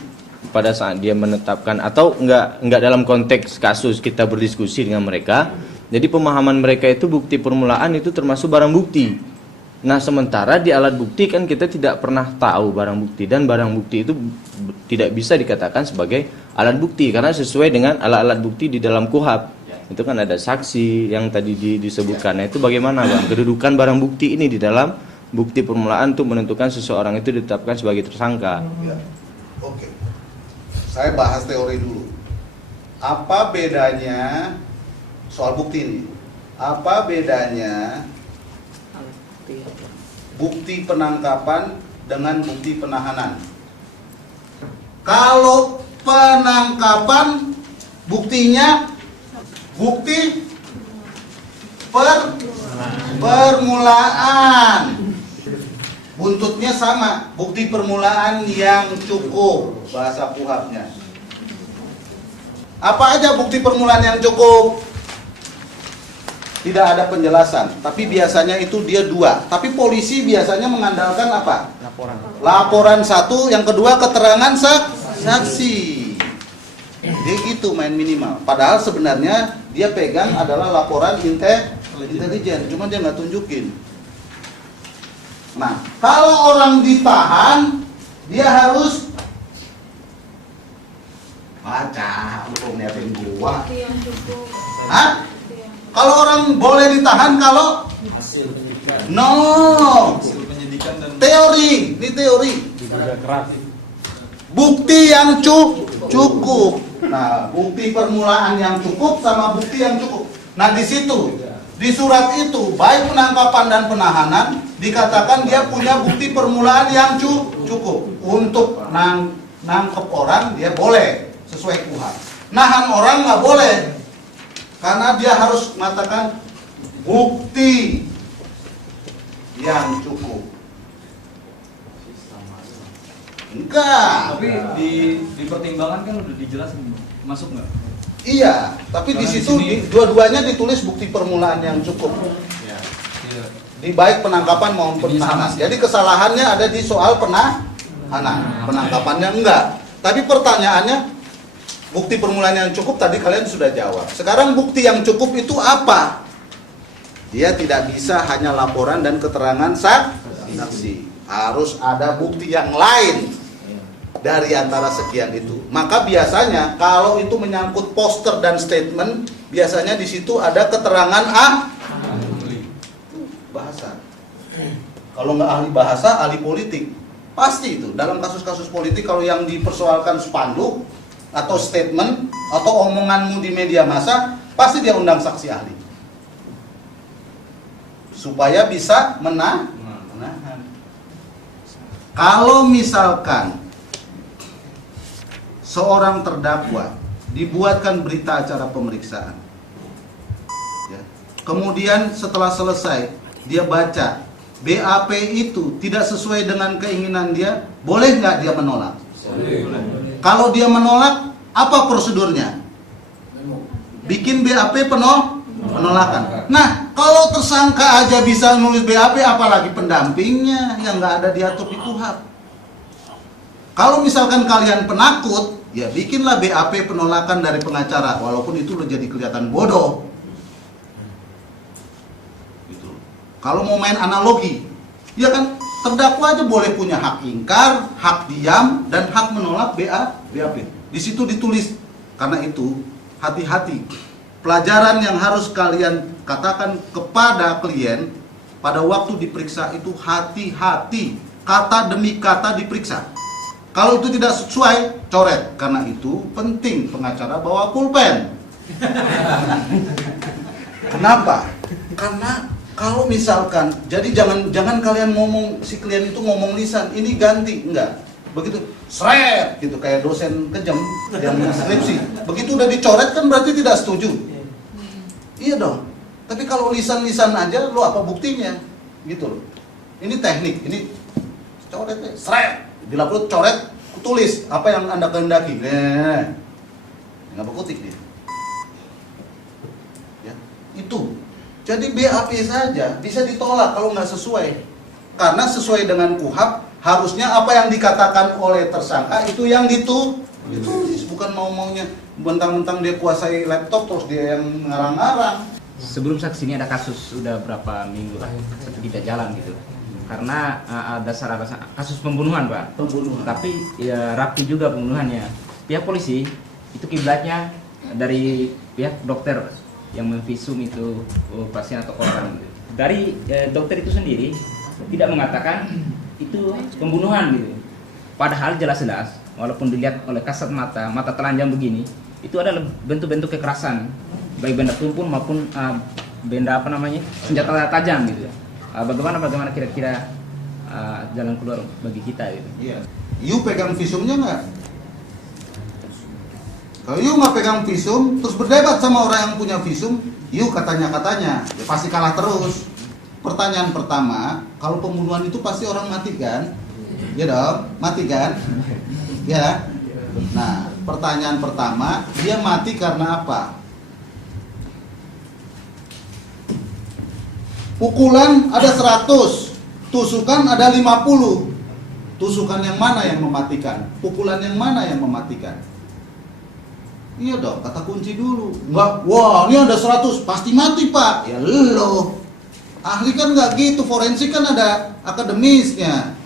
pada saat dia menetapkan, atau enggak dalam konteks kasus kita berdiskusi dengan mereka. Jadi pemahaman mereka itu bukti permulaan itu termasuk barang bukti. Nah, sementara di alat bukti kan kita tidak pernah tahu barang bukti, dan barang bukti itu tidak bisa dikatakan sebagai alat bukti karena sesuai dengan alat-alat bukti di dalam KUHP. Itu kan ada saksi yang tadi disebutkan. Nah, itu bagaimana, Bang, kedudukan barang bukti ini di dalam bukti permulaan untuk menentukan seseorang itu ditetapkan sebagai tersangka? Ya. Oke. Saya bahas teori dulu. Apa bedanya soal bukti ini? Apa bedanya bukti penangkapan dengan bukti penahanan. Kalau penangkapan buktinya bukti permulaan, buntutnya sama, bukti permulaan yang cukup, bahasa kuhabnya. Apa aja bukti permulaan yang cukup? Tidak ada penjelasan, tapi biasanya itu dia 2. Tapi polisi biasanya mengandalkan apa? Laporan 1, yang kedua keterangan saksi. Dia gitu main minimal. Padahal sebenarnya dia pegang adalah laporan intelijen, cuma dia nggak tunjukin. Nah, kalau orang ditahan, dia harus baca hukum niatin gua. Hah? Kalau orang boleh ditahan kalau Hasil penyidikan. no Hasil penyidikan dan teori, ini teori. Bukti yang cukup. Nah, bukti permulaan yang cukup sama bukti yang cukup. Nah, di situ di surat itu baik penangkapan dan penahanan dikatakan dia punya bukti permulaan yang cukup untuk nangkep orang dia boleh sesuai KUHP. Nahan orang nggak boleh karena dia harus mengatakan bukti yang cukup. Enggak. tapi di pertimbangan kan udah dijelasin, masuk nggak? Iya, tapi di Karena situ di sini- dua-duanya ditulis bukti permulaan yang cukup. Ya. Di baik penangkapan maupun Ini sama penahanan. sih. Jadi kesalahannya ada di soal penahanan, penangkapannya enggak. Tapi pertanyaannya bukti permulaan yang cukup tadi kalian sudah jawab. Sekarang bukti yang cukup itu apa? Dia tidak bisa hanya laporan dan keterangan saksi. Harus ada bukti yang lain dari antara sekian itu. Maka biasanya kalau itu menyangkut poster dan statement, biasanya di situ ada keterangan bahasa. Kalau nggak ahli bahasa, ahli politik. Pasti itu. Dalam kasus-kasus politik kalau yang dipersoalkan spanduk atau statement atau omonganmu di media massa, pasti dia undang saksi ahli. Supaya bisa menahan. Kalau misalkan seorang terdakwa dibuatkan berita acara pemeriksaan, ya, kemudian setelah selesai dia baca BAP itu tidak sesuai dengan keinginan dia, boleh nggak dia menolak? Kalau dia menolak, apa prosedurnya? Bikin BAP penolakan. Nah, kalau tersangka aja bisa nulis BAP, apalagi pendampingnya yang nggak ada diatur di KUHP. Kalau misalkan kalian penakut, ya bikinlah BAP penolakan dari pengacara, walaupun itu udah jadi kelihatan bodoh. Gitu. Kalau mau main analogi, ya kan terdakwa aja boleh punya hak ingkar, hak diam, dan hak menolak BAP. Di situ ditulis. Karena itu hati-hati. Pelajaran yang harus kalian katakan kepada klien pada waktu diperiksa itu hati-hati, kata demi kata diperiksa. Kalau itu tidak sesuai, coret. Karena itu penting pengacara bawa pulpen. Kenapa? Karena kalau misalkan, jadi jangan kalian ngomong, si klien itu ngomong lisan, ini ganti, enggak. Begitu, seret gitu kayak dosen kejam yang skripsi. Begitu udah dicoret kan berarti tidak setuju. Iya dong. Tapi kalau lisan-lisan aja, lo apa buktinya? Gitu loh. Ini teknik, ini coret, seret. Bila perlu coret, tulis apa yang Anda kehendaki. Nggak berkutik dia. Ya, itu. Jadi BAP saja bisa ditolak kalau nggak sesuai. Karena sesuai dengan KUHP, harusnya apa yang dikatakan oleh tersangka itu yang ditulis, bukan mau-maunya mentang-mentang dia kuasai laptop terus dia yang ngarang-ngarang. Sebelum saksi ini ada kasus sudah berapa minggu lah tidak jalan gitu. Karena ada kasus pembunuhan, Pak. Pembunuhan. Tapi ya rapi juga pembunuhannya. Pihak polisi itu kiblatnya dari pihak dokter yang memvisum itu pasien atau korban. Dari dokter itu sendiri tidak mengatakan itu pembunuhan gitu. Padahal jelas-jelas walaupun dilihat oleh kasat mata telanjang begini, itu adalah bentuk-bentuk kekerasan, baik benda tumpul maupun benda senjata tajam gitu. bagaimana kira-kira jalan keluar bagi kita gitu. Iya. You pegang visumnya nggak? Kalau you nggak pegang visum, terus berdebat sama orang yang punya visum, you katanya, ya pasti kalah terus. Pertanyaan pertama, kalau pembunuhan itu pasti orang mati kan? Ya dong, mati kan? Ya. Nah, pertanyaan pertama, dia mati karena apa? Pukulan ada 100, tusukan ada 50. Tusukan yang mana yang mematikan? Pukulan yang mana yang mematikan? Iya dong, kata kunci dulu. Enggak, wah ini ada 100, pasti mati pak. Ya lo, ahli kan nggak gitu, forensik kan ada akademisnya.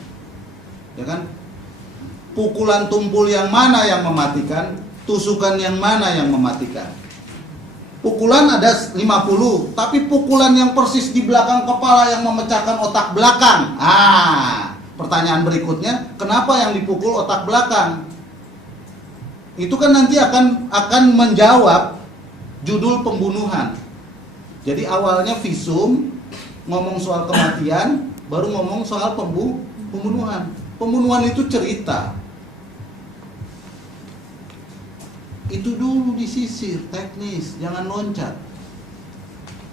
Ya kan? Pukulan tumpul yang mana yang mematikan? Tusukan yang mana yang mematikan? Pukulan ada 50, tapi pukulan yang persis di belakang kepala yang memecahkan otak belakang. Pertanyaan berikutnya, kenapa yang dipukul otak belakang? Itu kan nanti akan menjawab judul pembunuhan. Jadi awalnya visum, ngomong soal kematian, baru ngomong soal pembunuhan. Pembunuhan itu cerita. Itu dulu disisir, teknis, jangan loncat.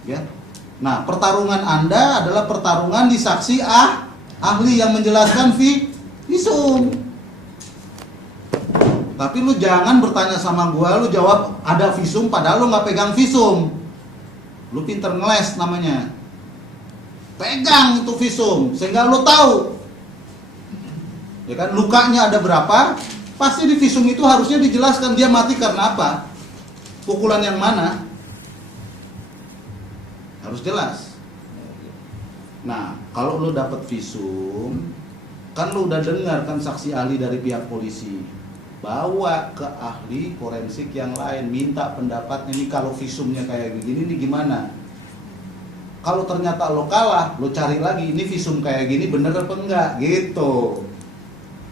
Ya. Nah, pertarungan Anda adalah pertarungan di saksi ahli yang menjelaskan visum. Tapi lu jangan bertanya sama gua, lu jawab ada visum padahal lu nggak pegang visum. Lu pinter ngeles namanya. Pegang itu visum sehingga lu tahu. Ya kan, lukanya ada berapa? Pasti di visum itu harusnya dijelaskan dia mati karena apa. Pukulan yang mana? Harus jelas. Nah, kalau lu dapat visum, kan lu udah dengar kan saksi ahli dari pihak polisi. Bawa ke ahli forensik yang lain, minta pendapatnya nih kalau visumnya kayak begini nih gimana? Kalau ternyata lo kalah, lo cari lagi ini visum kayak gini bener apa enggak gitu.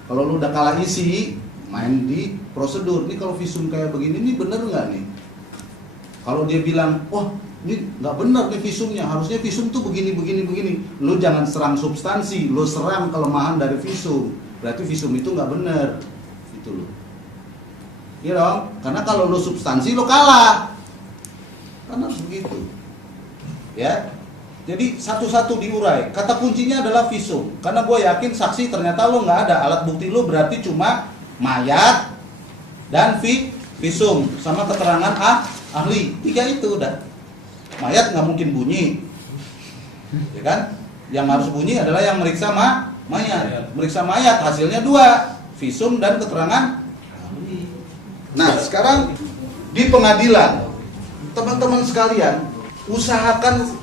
Kalau lo udah kalah isi, main di prosedur. Nih kalau visum kayak begini nih bener nggak nih? Kalau dia bilang, wah ini nggak bener nih visumnya, harusnya visum tuh begini. Lo jangan serang substansi, lo serang kelemahan dari visum. Berarti visum itu nggak bener. Itu lo. Iya dong, karena kalau lo substansi lo kalah. Kan harus begitu. Ya. Jadi satu-satu diurai. Kata kuncinya adalah visum. Karena gue yakin saksi ternyata lo nggak ada. Alat bukti lo berarti cuma mayat dan visum sama keterangan ahli. 3 itu udah. Mayat nggak mungkin bunyi, ya kan? Yang harus bunyi adalah yang meriksa mayat. Meriksa mayat hasilnya 2, visum dan keterangan ahli. Nah sekarang di pengadilan, teman-teman sekalian, usahakan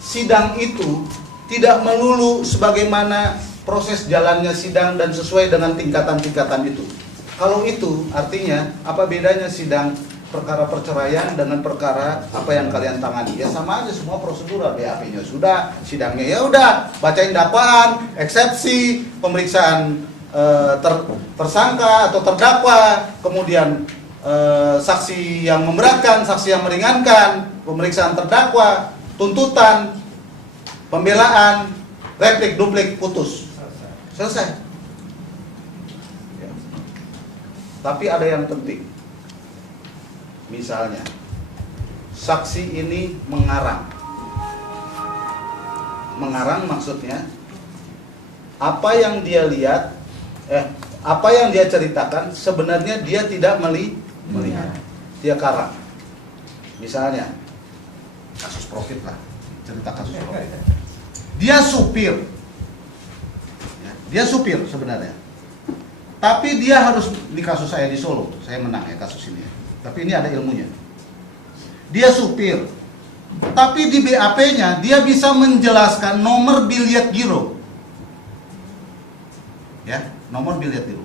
sidang itu tidak melulu sebagaimana proses jalannya sidang dan sesuai dengan tingkatan-tingkatan itu. Kalau itu artinya apa bedanya sidang perkara perceraian dengan perkara apa yang kalian tangani? Ya sama aja semua prosedural, BAP-nya sudah, sidangnya ya udah, bacain dakwaan, eksepsi, pemeriksaan tersangka atau terdakwa, kemudian saksi yang memberatkan, saksi yang meringankan, pemeriksaan terdakwa, tuntutan, pembelaan, replik, duplik, putus. Selesai. Ya. Tapi ada yang penting. Misalnya, saksi ini mengarang. Mengarang maksudnya apa yang dia lihat, apa yang dia ceritakan sebenarnya dia tidak melihat. Dia karang. Misalnya, kasus profit lah, cerita kasus profit. Dia supir. Ya, dia supir sebenarnya. Tapi dia harus, di kasus saya di Solo, saya menang ya kasus ini. Tapi ini ada ilmunya. Dia supir. Tapi di BAP-nya dia bisa menjelaskan nomor biliet giro. Ya, nomor biliet giro.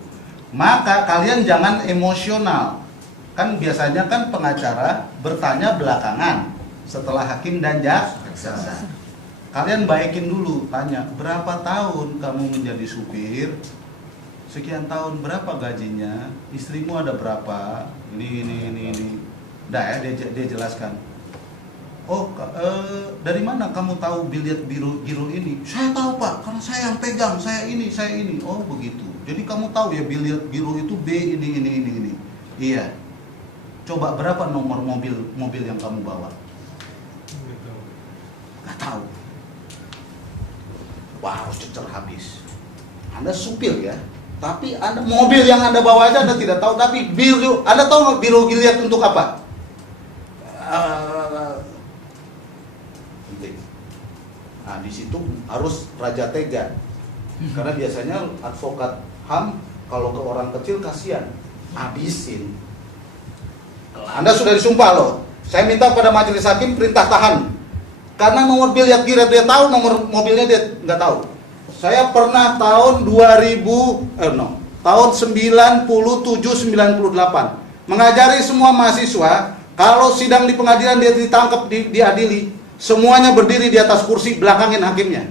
Maka kalian jangan emosional. Kan biasanya kan pengacara bertanya belakangan setelah hakim dan jaksa. Kalian baikin dulu, tanya berapa tahun kamu menjadi supir? Sekian tahun, berapa gajinya? Istrimu ada berapa? Ini. Udah ya, dia jelaskan. Dari mana kamu tahu biliet giro ini? Saya tahu Pak, karena saya yang pegang, saya ini. Oh begitu. Jadi kamu tahu ya biliet giro itu B ini. Iya. Coba berapa nomor mobil yang kamu bawa? Nggak tahu. Wah, harus cecer habis. Anda supir ya, tapi Anda mobil yang Anda bawa aja Anda tidak tahu. Tapi biru, Anda tahu nggak biru giliat untuk apa? Penting. Nah, di situ harus raja tega. Karena biasanya advokat HAM kalau ke orang kecil kasihan, habisin. Anda sudah disumpah loh. Saya minta pada majelis hakim perintah tahan. Karena nomor biliat giro dia tahu, nomor mobilnya dia nggak tahu. Saya pernah tahun 97-98 mengajari semua mahasiswa, kalau sidang di pengadilan dia ditangkap, diadili, semuanya berdiri di atas kursi, belakangin hakimnya.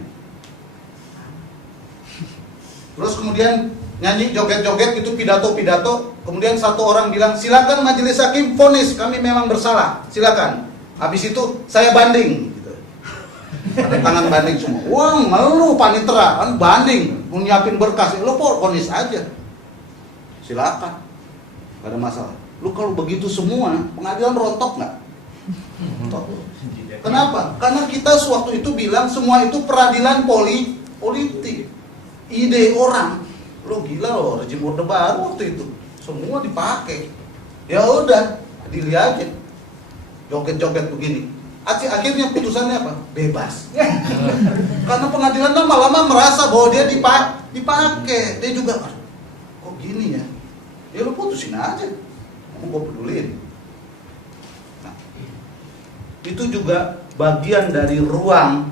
Terus kemudian nyanyi joget-joget itu pidato, kemudian satu orang bilang, silakan majelis hakim vonis, kami memang bersalah, silakan. Habis itu saya banding. Ada tangan banding semua. Wah, ngeluh panitera, kan banding, nyiapin berkas. Lo vonis aja. Silakan. Gak ada masalah. Lu kalau begitu semua, pengadilan rontok nggak? Kenapa? Karena kita sewaktu itu bilang semua itu peradilan politik. Ide orang. Lo gila lo, rejim Orde Baru waktu itu. Semua dipakai. Ya udah, dilihat aja. Joget-joget begini. Akhirnya putusannya apa? Bebas. Karena pengadilan lama-lama merasa bahwa dia dipakai. Dia juga, kok gini ya? Ya lu putusin aja. Kamu gue pedulin. Nah, itu juga bagian dari ruang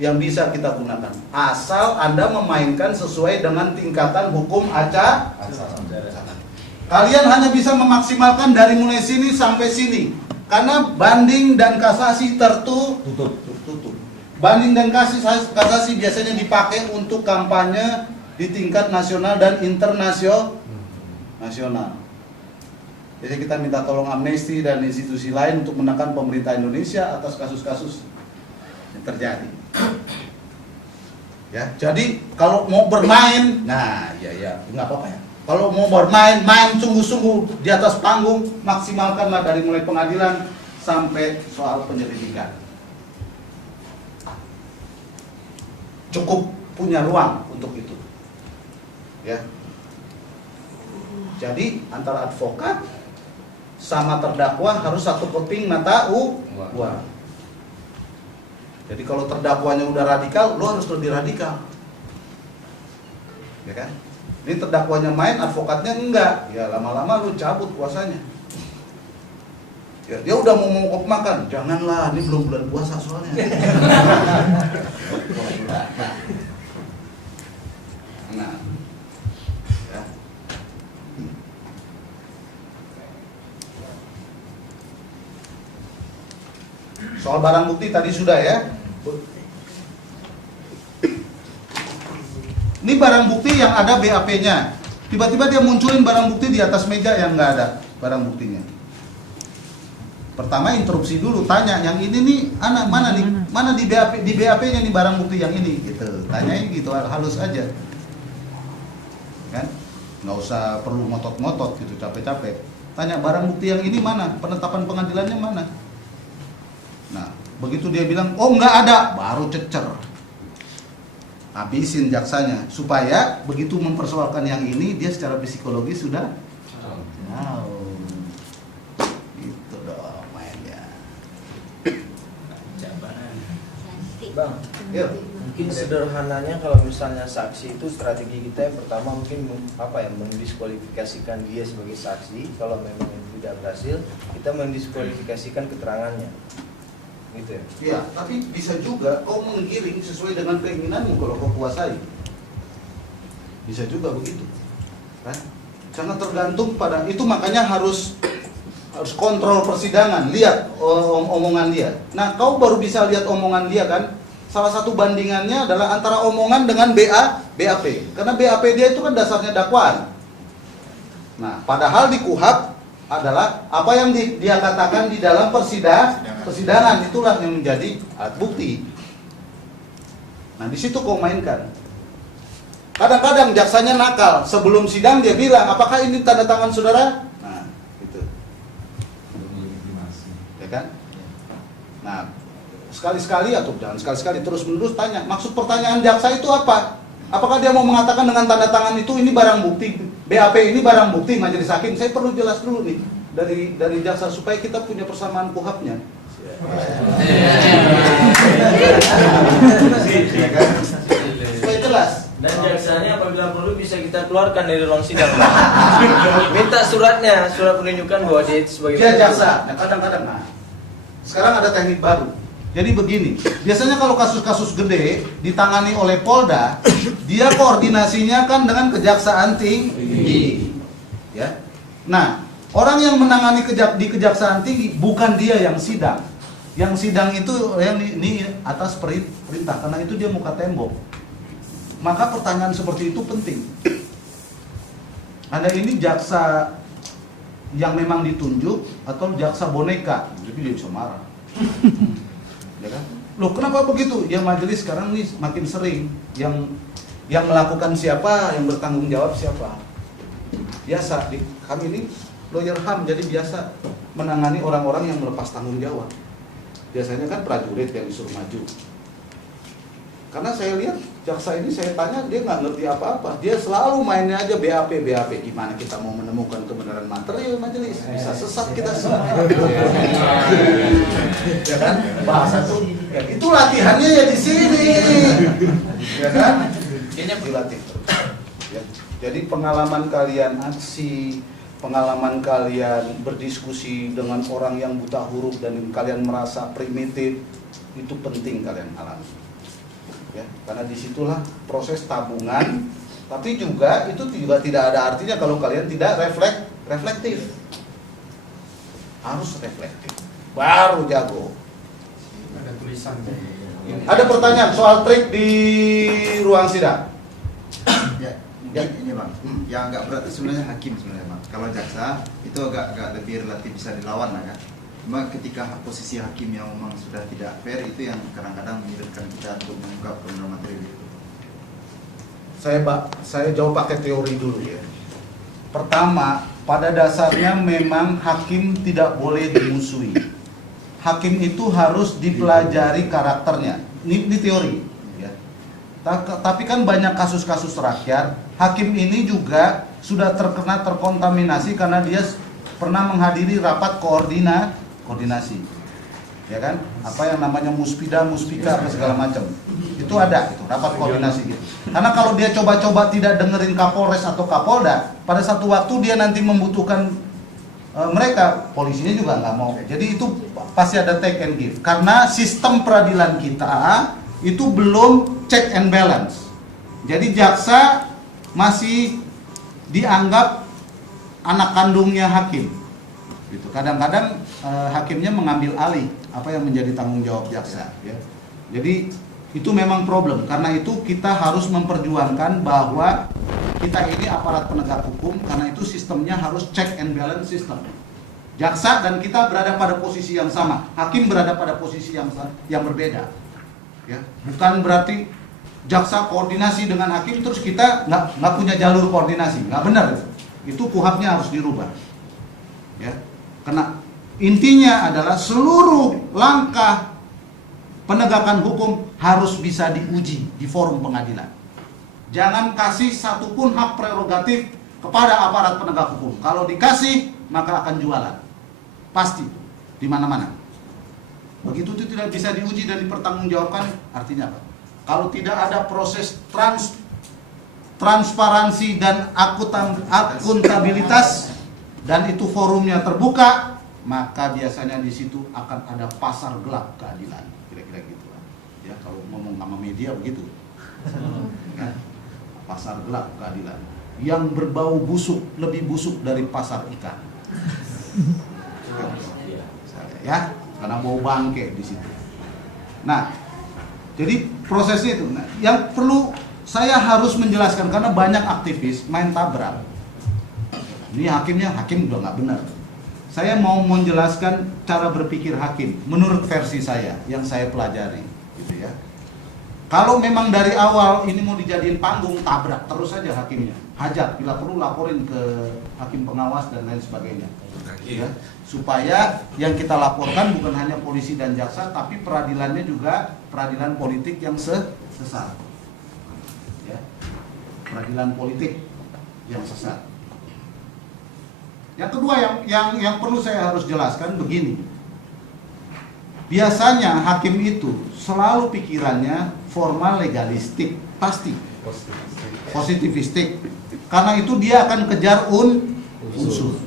yang bisa kita gunakan. Asal Anda memainkan sesuai dengan tingkatan hukum acara. Kalian hanya bisa memaksimalkan dari mulai sini sampai sini. Karena banding dan kasasi tertutup. Banding dan kasasi biasanya dipakai untuk kampanye di tingkat nasional dan internasional. Jadi kita minta tolong Amnesty dan institusi lain untuk menekan pemerintah Indonesia atas kasus-kasus yang terjadi. Ya, jadi kalau mau bermain, nah ya nggak apa-apa ya. Kalau mau bermain, main sungguh-sungguh di atas panggung, maksimalkanlah dari mulai pengadilan sampai soal penyelidikan. Cukup punya ruang untuk itu. Ya. Jadi antara advokat sama terdakwa harus satu keping mata uang. Jadi kalau terdakwanya udah radikal, lo harus lebih radikal. Ya kan? Ini terdakwanya main, advokatnya enggak. Ya lama-lama lu cabut kuasanya. Ya dia udah mau mongkok makan, janganlah, ini belum bulan puasa soalnya. Nah, ya. Soal barang bukti tadi sudah ya. Ini barang bukti yang ada BAP-nya. Tiba-tiba dia munculin barang bukti di atas meja yang nggak ada barang buktinya. Pertama interupsi dulu, tanya yang ini nih anak mana nih, mana di BAP-nya nih barang bukti yang ini, gitu. Tanyain gitu halus aja, kan? Nggak usah perlu ngotot-ngotot gitu, capek-capek. Tanya barang bukti yang ini mana, penetapan pengadilannya mana. Nah begitu dia bilang, oh nggak ada, baru cecer. Habisin jaksanya supaya begitu mempersoalkan yang ini dia secara psikologis sudah tahu. Itu dong mainnya. Bang, Yuk. mungkin sederhananya kalau misalnya saksi itu strategi kita yang pertama mungkin mendiskualifikasikan dia sebagai saksi. Kalau memang itu tidak berhasil, kita mendiskualifikasikan keterangannya. Gitu ya? Ya, tapi bisa juga kau menggiring sesuai dengan keinginanmu kalau kau kuasai. Bisa juga begitu, kan? Sangat tergantung pada itu, makanya harus kontrol persidangan, lihat omongan dia. Nah, kau baru bisa lihat omongan dia kan? Salah satu bandingannya adalah antara omongan dengan BAP. Karena BAP dia itu kan dasarnya dakwaan. Nah, padahal di KUHP adalah apa yang dia katakan di dalam persidangan. persidangan itulah yang menjadi alat bukti. Nah di situ kau mainkan. Kadang-kadang jaksanya nakal, sebelum sidang dia bilang, apakah ini tanda tangan saudara? Nah, gitu. Ya kan? Nah, sekali-sekali atau jangan sekali-sekali terus-menerus tanya, maksud pertanyaan jaksa itu apa? Apakah dia mau mengatakan dengan tanda tangan itu ini barang bukti, BAP ini barang bukti majelis hakim? Saya perlu jelas dulu nih dari jaksa supaya kita punya persamaan kuhapnya. Ya kan? Supaya jelas. Dan jaksanya apabila perlu bisa kita keluarkan dari ruang sidang. Minta suratnya, surat penunjukan bahwa dia itu sebagai Dia jaksa. Nah, kadang-kadang. Nah, sekarang ada teknik baru. Jadi begini, biasanya kalau kasus-kasus gede ditangani oleh Polda, dia koordinasinya kan dengan Kejaksaan Tinggi. Ya. Nah, orang yang menangani di Kejaksaan Tinggi bukan dia yang sidang. Yang sidang itu yang ini atas perintah, karena itu dia muka tembok. Maka pertanyaan seperti itu penting. Ada ini jaksa yang memang ditunjuk atau jaksa boneka, jadi dia bisa marah. Ya kan? Loh kenapa begitu? Ya majelis sekarang nih makin sering yang melakukan siapa, yang bertanggung jawab siapa. Biasa kami ini lawyer HAM, jadi biasa menangani orang-orang yang melepas tanggung jawab. Biasanya kan prajurit yang disuruh maju. Karena saya lihat jaksa ini, saya tanya dia nggak ngerti apa-apa. Dia selalu mainnya aja BAP. Gimana kita mau menemukan kebenaran material majelis? Bisa sesat kita semua. Ya kan? Bahasa tuh. Ya, itu latihannya ya di sini. Ya kan? Ini dilatih. Ya. Jadi pengalaman kalian aksi, pengalaman kalian berdiskusi dengan orang yang buta huruf dan kalian merasa primitif, itu penting kalian alami. Ya, karena disitulah proses tabungan, tapi juga itu juga tidak ada artinya kalau kalian tidak reflektif. Harus reflektif, baru jago. Ada tulisan. Ada pertanyaan soal trik di ruang sidang? Ya, ini bang, yang agak berat itu sebenarnya hakim sebenarnya bang. Kalau jaksa itu agak lebih relatif bisa dilawan lah kan. Cuma ketika posisi hakim yang memang sudah tidak fair itu yang kadang-kadang menyulitkan kita untuk mengungkap kebenaran materi itu. Saya jawab pakai teori dulu ya. Pertama, pada dasarnya memang hakim tidak boleh dimusuhi. Hakim itu harus dipelajari karakternya. Ini teori. Ya. Tapi kan banyak kasus-kasus rakyat, hakim ini juga sudah terkontaminasi karena dia pernah menghadiri rapat koordinasi, ya kan? Apa yang namanya muspida, muspika, apa segala macam. Itu ada, itu rapat koordinasi gitu. Karena kalau dia coba-coba tidak dengerin Kapolres atau Kapolda, pada satu waktu dia nanti membutuhkan mereka, polisinya juga nggak mau. Jadi itu pasti ada take and give. Karena sistem peradilan kita itu belum check and balance. Jadi jaksa masih dianggap anak kandungnya hakim. Gitu. Kadang-kadang hakimnya mengambil alih apa yang menjadi tanggung jawab jaksa. Ya. Jadi itu memang problem. Karena itu kita harus memperjuangkan bahwa kita ini aparat penegak hukum, karena itu sistemnya harus check and balance system. Jaksa dan kita berada pada posisi yang sama, hakim berada pada posisi yang berbeda. Ya. Bukan berarti jaksa koordinasi dengan hakim terus kita nggak punya jalur koordinasi, nggak benar itu. Itu kuhapnya harus dirubah. Ya. Karena intinya adalah seluruh langkah penegakan hukum harus bisa diuji di forum pengadilan. Jangan kasih satupun hak prerogatif kepada aparat penegak hukum. Kalau dikasih maka akan jualan, pasti di mana-mana. Begitu itu tidak bisa diuji dan dipertanggungjawabkan, artinya apa? Kalau tidak ada proses transparansi dan akuntabilitas dan itu forumnya terbuka, maka biasanya di situ akan ada pasar gelap keadilan, kira-kira gitu lah. Ya kalau ngomong sama media begitu, ya, pasar gelap keadilan yang berbau busuk, lebih busuk dari pasar ikan. Ya, karena bau bangke di situ. Nah, jadi prosesnya itu. Nah, yang perlu saya harus menjelaskan karena banyak aktivis main tabrak. Ini hakimnya, hakim udah nggak benar. saya mau menjelaskan cara berpikir hakim menurut versi saya yang saya pelajari, gitu ya. Kalau memang dari awal ini mau dijadiin panggung, tabrak terus saja hakimnya, hajar, bila perlu laporin ke hakim pengawas dan lain sebagainya, ya. Supaya yang kita laporkan bukan hanya polisi dan jaksa, tapi peradilannya juga peradilan politik yang sesat, ya. Peradilan politik yang sesat. Yang kedua yang perlu saya harus jelaskan begini. Biasanya hakim itu selalu pikirannya formal legalistik, pasti positivistik. Karena itu dia akan kejar unsur.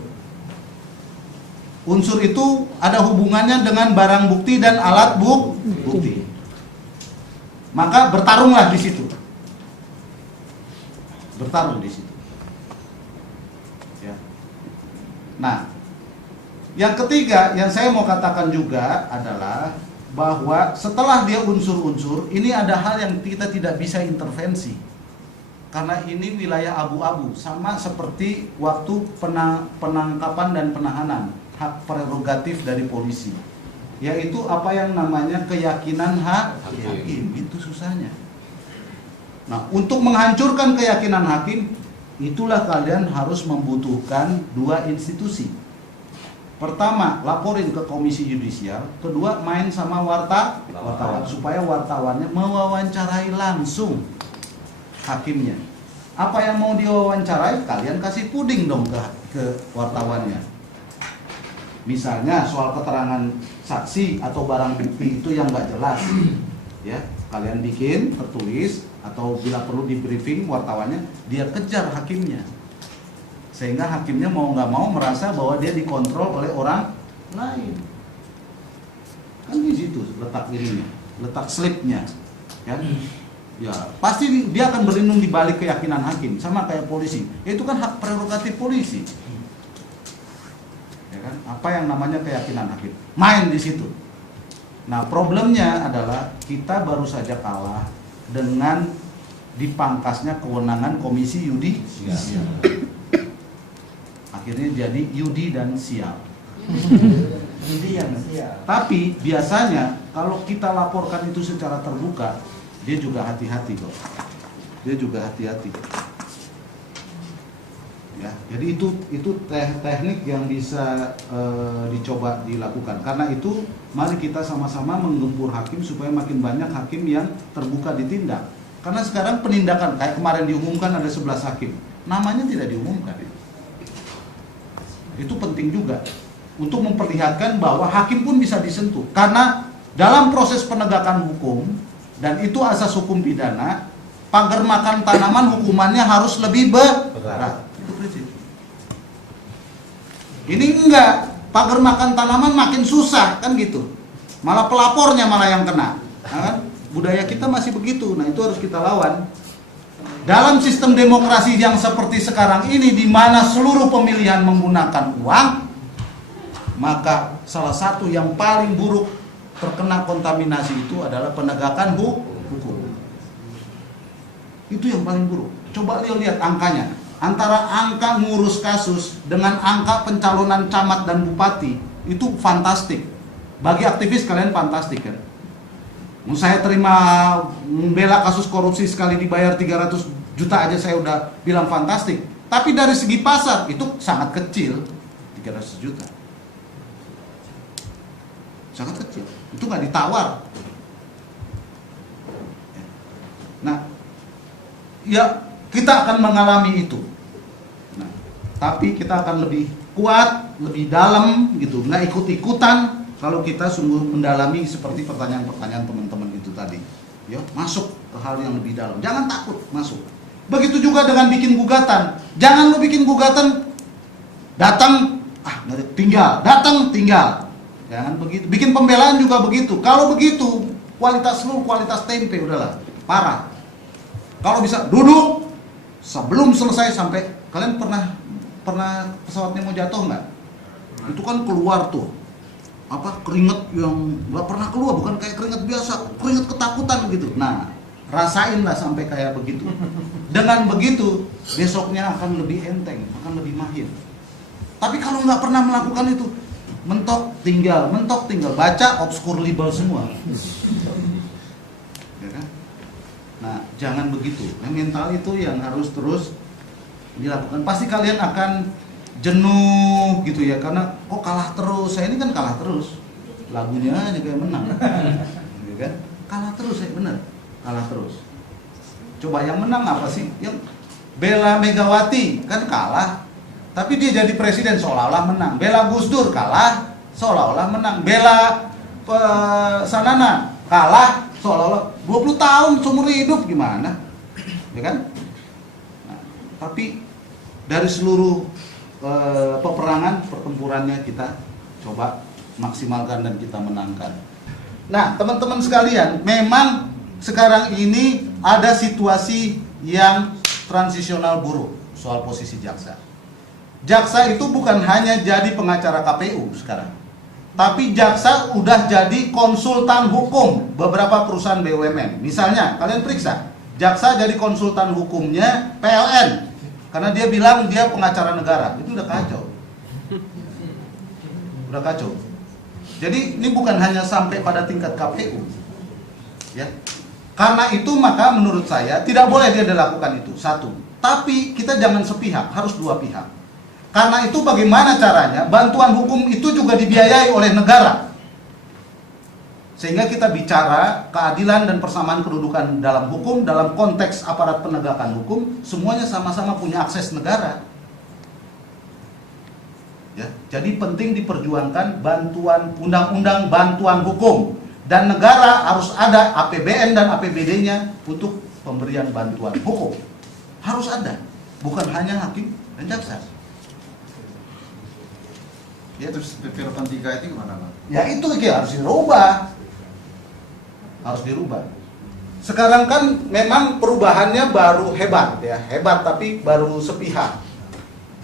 Unsur itu ada hubungannya dengan barang bukti dan alat bukti. Maka bertarunglah di situ. Bertarung di situ. Ya. Nah, yang ketiga yang saya mau katakan juga adalah bahwa setelah dia unsur-unsur, ini ada hal yang kita tidak bisa intervensi. Karena ini wilayah abu-abu, sama seperti waktu penangkapan dan penahanan, hak prerogatif dari polisi. Yaitu apa yang namanya keyakinan hakim, itu susahnya. Nah, untuk menghancurkan keyakinan hakim, itulah kalian harus membutuhkan dua institusi. Pertama, laporin ke komisi yudisial. Kedua, main sama wartawan supaya wartawannya mewawancarai langsung hakimnya. Apa yang mau diwawancarai, kalian kasih puding dong ke wartawannya. Misalnya soal keterangan saksi atau barang bukti itu yang nggak jelas, ya kalian bikin tertulis atau bila perlu di briefing wartawannya, dia kejar hakimnya. Sehingga hakimnya mau nggak mau merasa bahwa dia dikontrol oleh orang lain. Kan di situ letak ininya, letak slipnya, kan? Ya pasti dia akan berlindung di balik keyakinan hakim, sama kayak polisi. Itu kan hak prerogatif polisi, ya kan? Apa yang namanya keyakinan hakim, main di situ. Nah problemnya adalah kita baru saja kalah dengan dipangkasnya kewenangan komisi yudisial. Akhirnya jadi Yudi dan Sial. Tapi biasanya kalau kita laporkan itu secara terbuka, dia juga hati-hati kok. Dia juga hati-hati. Ya, jadi itu teknik yang bisa dicoba dilakukan. Karena itu mari kita sama-sama menggempur hakim supaya makin banyak hakim yang terbuka ditindak. Karena sekarang penindakan kayak kemarin diumumkan ada 11 hakim, namanya tidak diumumkan. Itu penting juga untuk memperlihatkan bahwa hakim pun bisa disentuh. Karena dalam proses penegakan hukum, dan itu asas hukum pidana, pagar makan tanaman hukumannya harus lebih berat. Itu prinsip. Ini enggak, pagar makan tanaman makin susah kan gitu. Malah pelapornya malah yang kena. Nah, kan? Budaya kita masih begitu. Nah, itu harus kita lawan. Dalam sistem demokrasi yang seperti sekarang ini, di mana seluruh pemilihan menggunakan uang, maka salah satu yang paling buruk terkena kontaminasi itu adalah penegakan hukum. Itu yang paling buruk. Coba lihat angkanya. Antara angka ngurus kasus dengan angka pencalonan camat dan bupati, itu fantastik. Bagi aktivis kalian fantastik kan? Saya terima membela kasus korupsi sekali dibayar 300 juta aja saya udah bilang fantastik. Tapi dari segi pasar itu sangat kecil, 300 juta. Sangat kecil. Itu nggak ditawar. Nah, ya kita akan mengalami itu. Nah, tapi kita akan lebih kuat, lebih dalam gitu, nggak ikut-ikutan. Kalau kita sungguh mendalami seperti pertanyaan-pertanyaan teman-teman itu tadi, ya masuk ke hal yang lebih dalam. Jangan takut masuk. Begitu juga dengan bikin gugatan. Jangan lo bikin gugatan datang tinggal, datang tinggal. Jangan begitu. Bikin pembelaan juga begitu. Kalau begitu kualitas lu kualitas tempe udahlah parah. Kalau bisa duduk sebelum selesai sampai kalian pernah pesawatnya mau jatuh nggak? Itu kan keluar tuh. Keringet yang nggak pernah keluar, bukan kayak keringet biasa, keringet ketakutan gitu. Nah, rasainlah sampai kayak begitu. Dengan begitu, besoknya akan lebih enteng, akan lebih mahir. Tapi kalau nggak pernah melakukan itu, mentok tinggal, baca obscure label semua. Ya kan? Nah, jangan begitu. Yang mental itu yang harus terus dilakukan. Pasti kalian akan jenuh gitu ya, karena kok kalah terus. Saya ini kan kalah terus. Lagunya aja kayak menang. Ya kan? Kalah terus, saya bener. Kalah terus. Coba yang menang apa sih? Yang bela Megawati kan kalah, tapi dia jadi presiden seolah-olah menang. Bela Gus Dur kalah, seolah-olah menang. Bela Sanana kalah, seolah-olah 20 tahun seumur hidup gimana? Ya kan? Nah, tapi dari seluruh peperangan, pertempurannya kita coba maksimalkan dan kita menangkan. Nah, teman-teman sekalian, memang sekarang ini ada situasi yang transisional buruk soal posisi jaksa. Jaksa itu bukan hanya jadi pengacara KPU sekarang, tapi jaksa udah jadi konsultan hukum beberapa perusahaan BUMN. Misalnya, kalian periksa, jaksa jadi konsultan hukumnya PLN karena dia bilang dia pengacara negara. Itu udah kacau. Udah kacau. Jadi ini bukan hanya sampai pada tingkat KPU. Ya. Karena itu maka menurut saya tidak boleh dia dilakukan itu, satu. Tapi kita jangan sepihak, harus dua pihak. Karena itu bagaimana caranya bantuan hukum itu juga dibiayai oleh negara. Sehingga kita bicara keadilan dan persamaan kedudukan dalam hukum, dalam konteks aparat penegakan hukum, semuanya sama-sama punya akses negara. Ya, jadi penting diperjuangkan bantuan undang-undang bantuan hukum. Dan negara harus ada APBN dan APBD-nya untuk pemberian bantuan hukum. Harus ada, bukan hanya hakim dan jaksa. Ya, terus PP 83 itu gimana, Pak? Ya itu harus dirubah. Harus dirubah. Sekarang kan memang perubahannya baru hebat ya, hebat tapi baru sepihak.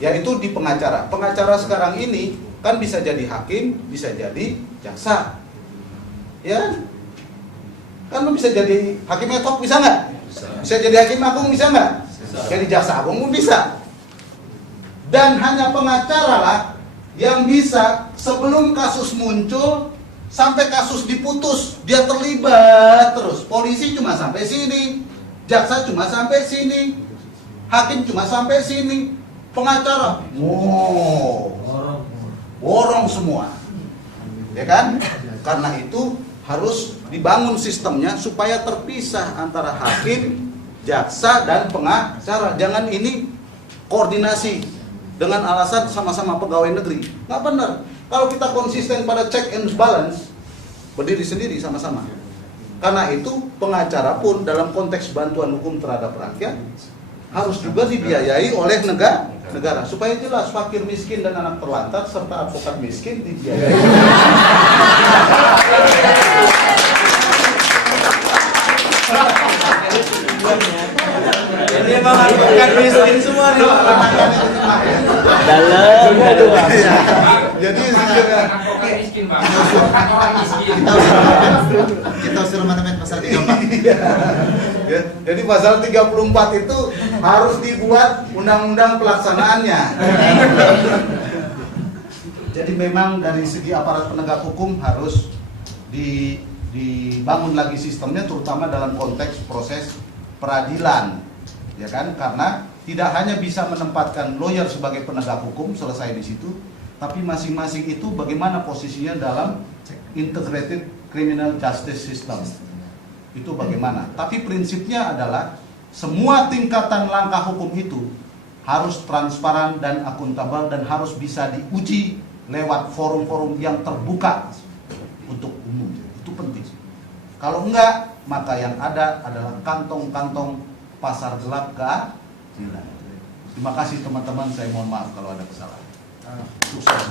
Yaitu di pengacara. Pengacara sekarang ini kan bisa jadi hakim, bisa jadi jaksa. Ya, kan lu bisa jadi hakim ad hoc, bisa nggak? Bisa jadi hakim agung, bisa nggak? Jadi jaksa agung pun bisa. Dan hanya pengacara lah yang bisa sebelum kasus muncul sampai kasus diputus, dia terlibat terus. Polisi cuma sampai sini, jaksa cuma sampai sini, hakim cuma sampai sini, pengacara, borong semua, ya kan? Karena itu harus dibangun sistemnya supaya terpisah antara hakim, jaksa, dan pengacara. Jangan ini koordinasi dengan alasan sama-sama pegawai negeri. Nggak benar. Kalau kita konsisten pada check and balance, berdiri sendiri sama-sama. Karena itu pengacara pun dalam konteks bantuan hukum terhadap rakyat harus juga dibiayai oleh negara supaya jelas fakir miskin dan anak terlantar serta advokat miskin dibiayai. Ini emang advokat miskin semua nih. Dalam. Jadi advokat miskin, Bang. Advokat orang miskin. Kita usir mana-mana pasal 34. Ya, jadi pasal 34 itu harus dibuat undang-undang pelaksanaannya. Jadi memang dari segi aparat penegak hukum harus dibangun lagi sistemnya, terutama dalam konteks proses peradilan, ya kan? Karena tidak hanya bisa menempatkan lawyer sebagai penegak hukum selesai di situ, tapi masing-masing itu bagaimana posisinya dalam integrated criminal justice system. Itu bagaimana? Tapi prinsipnya adalah semua tingkatan langkah hukum itu harus transparan dan akuntabel dan harus bisa diuji lewat forum-forum yang terbuka untuk umum. Itu penting. Kalau enggak, maka yang ada adalah kantong-kantong pasar gelap keadilan. Terima kasih teman-teman, saya mohon maaf kalau ada kesalahan. Sukses.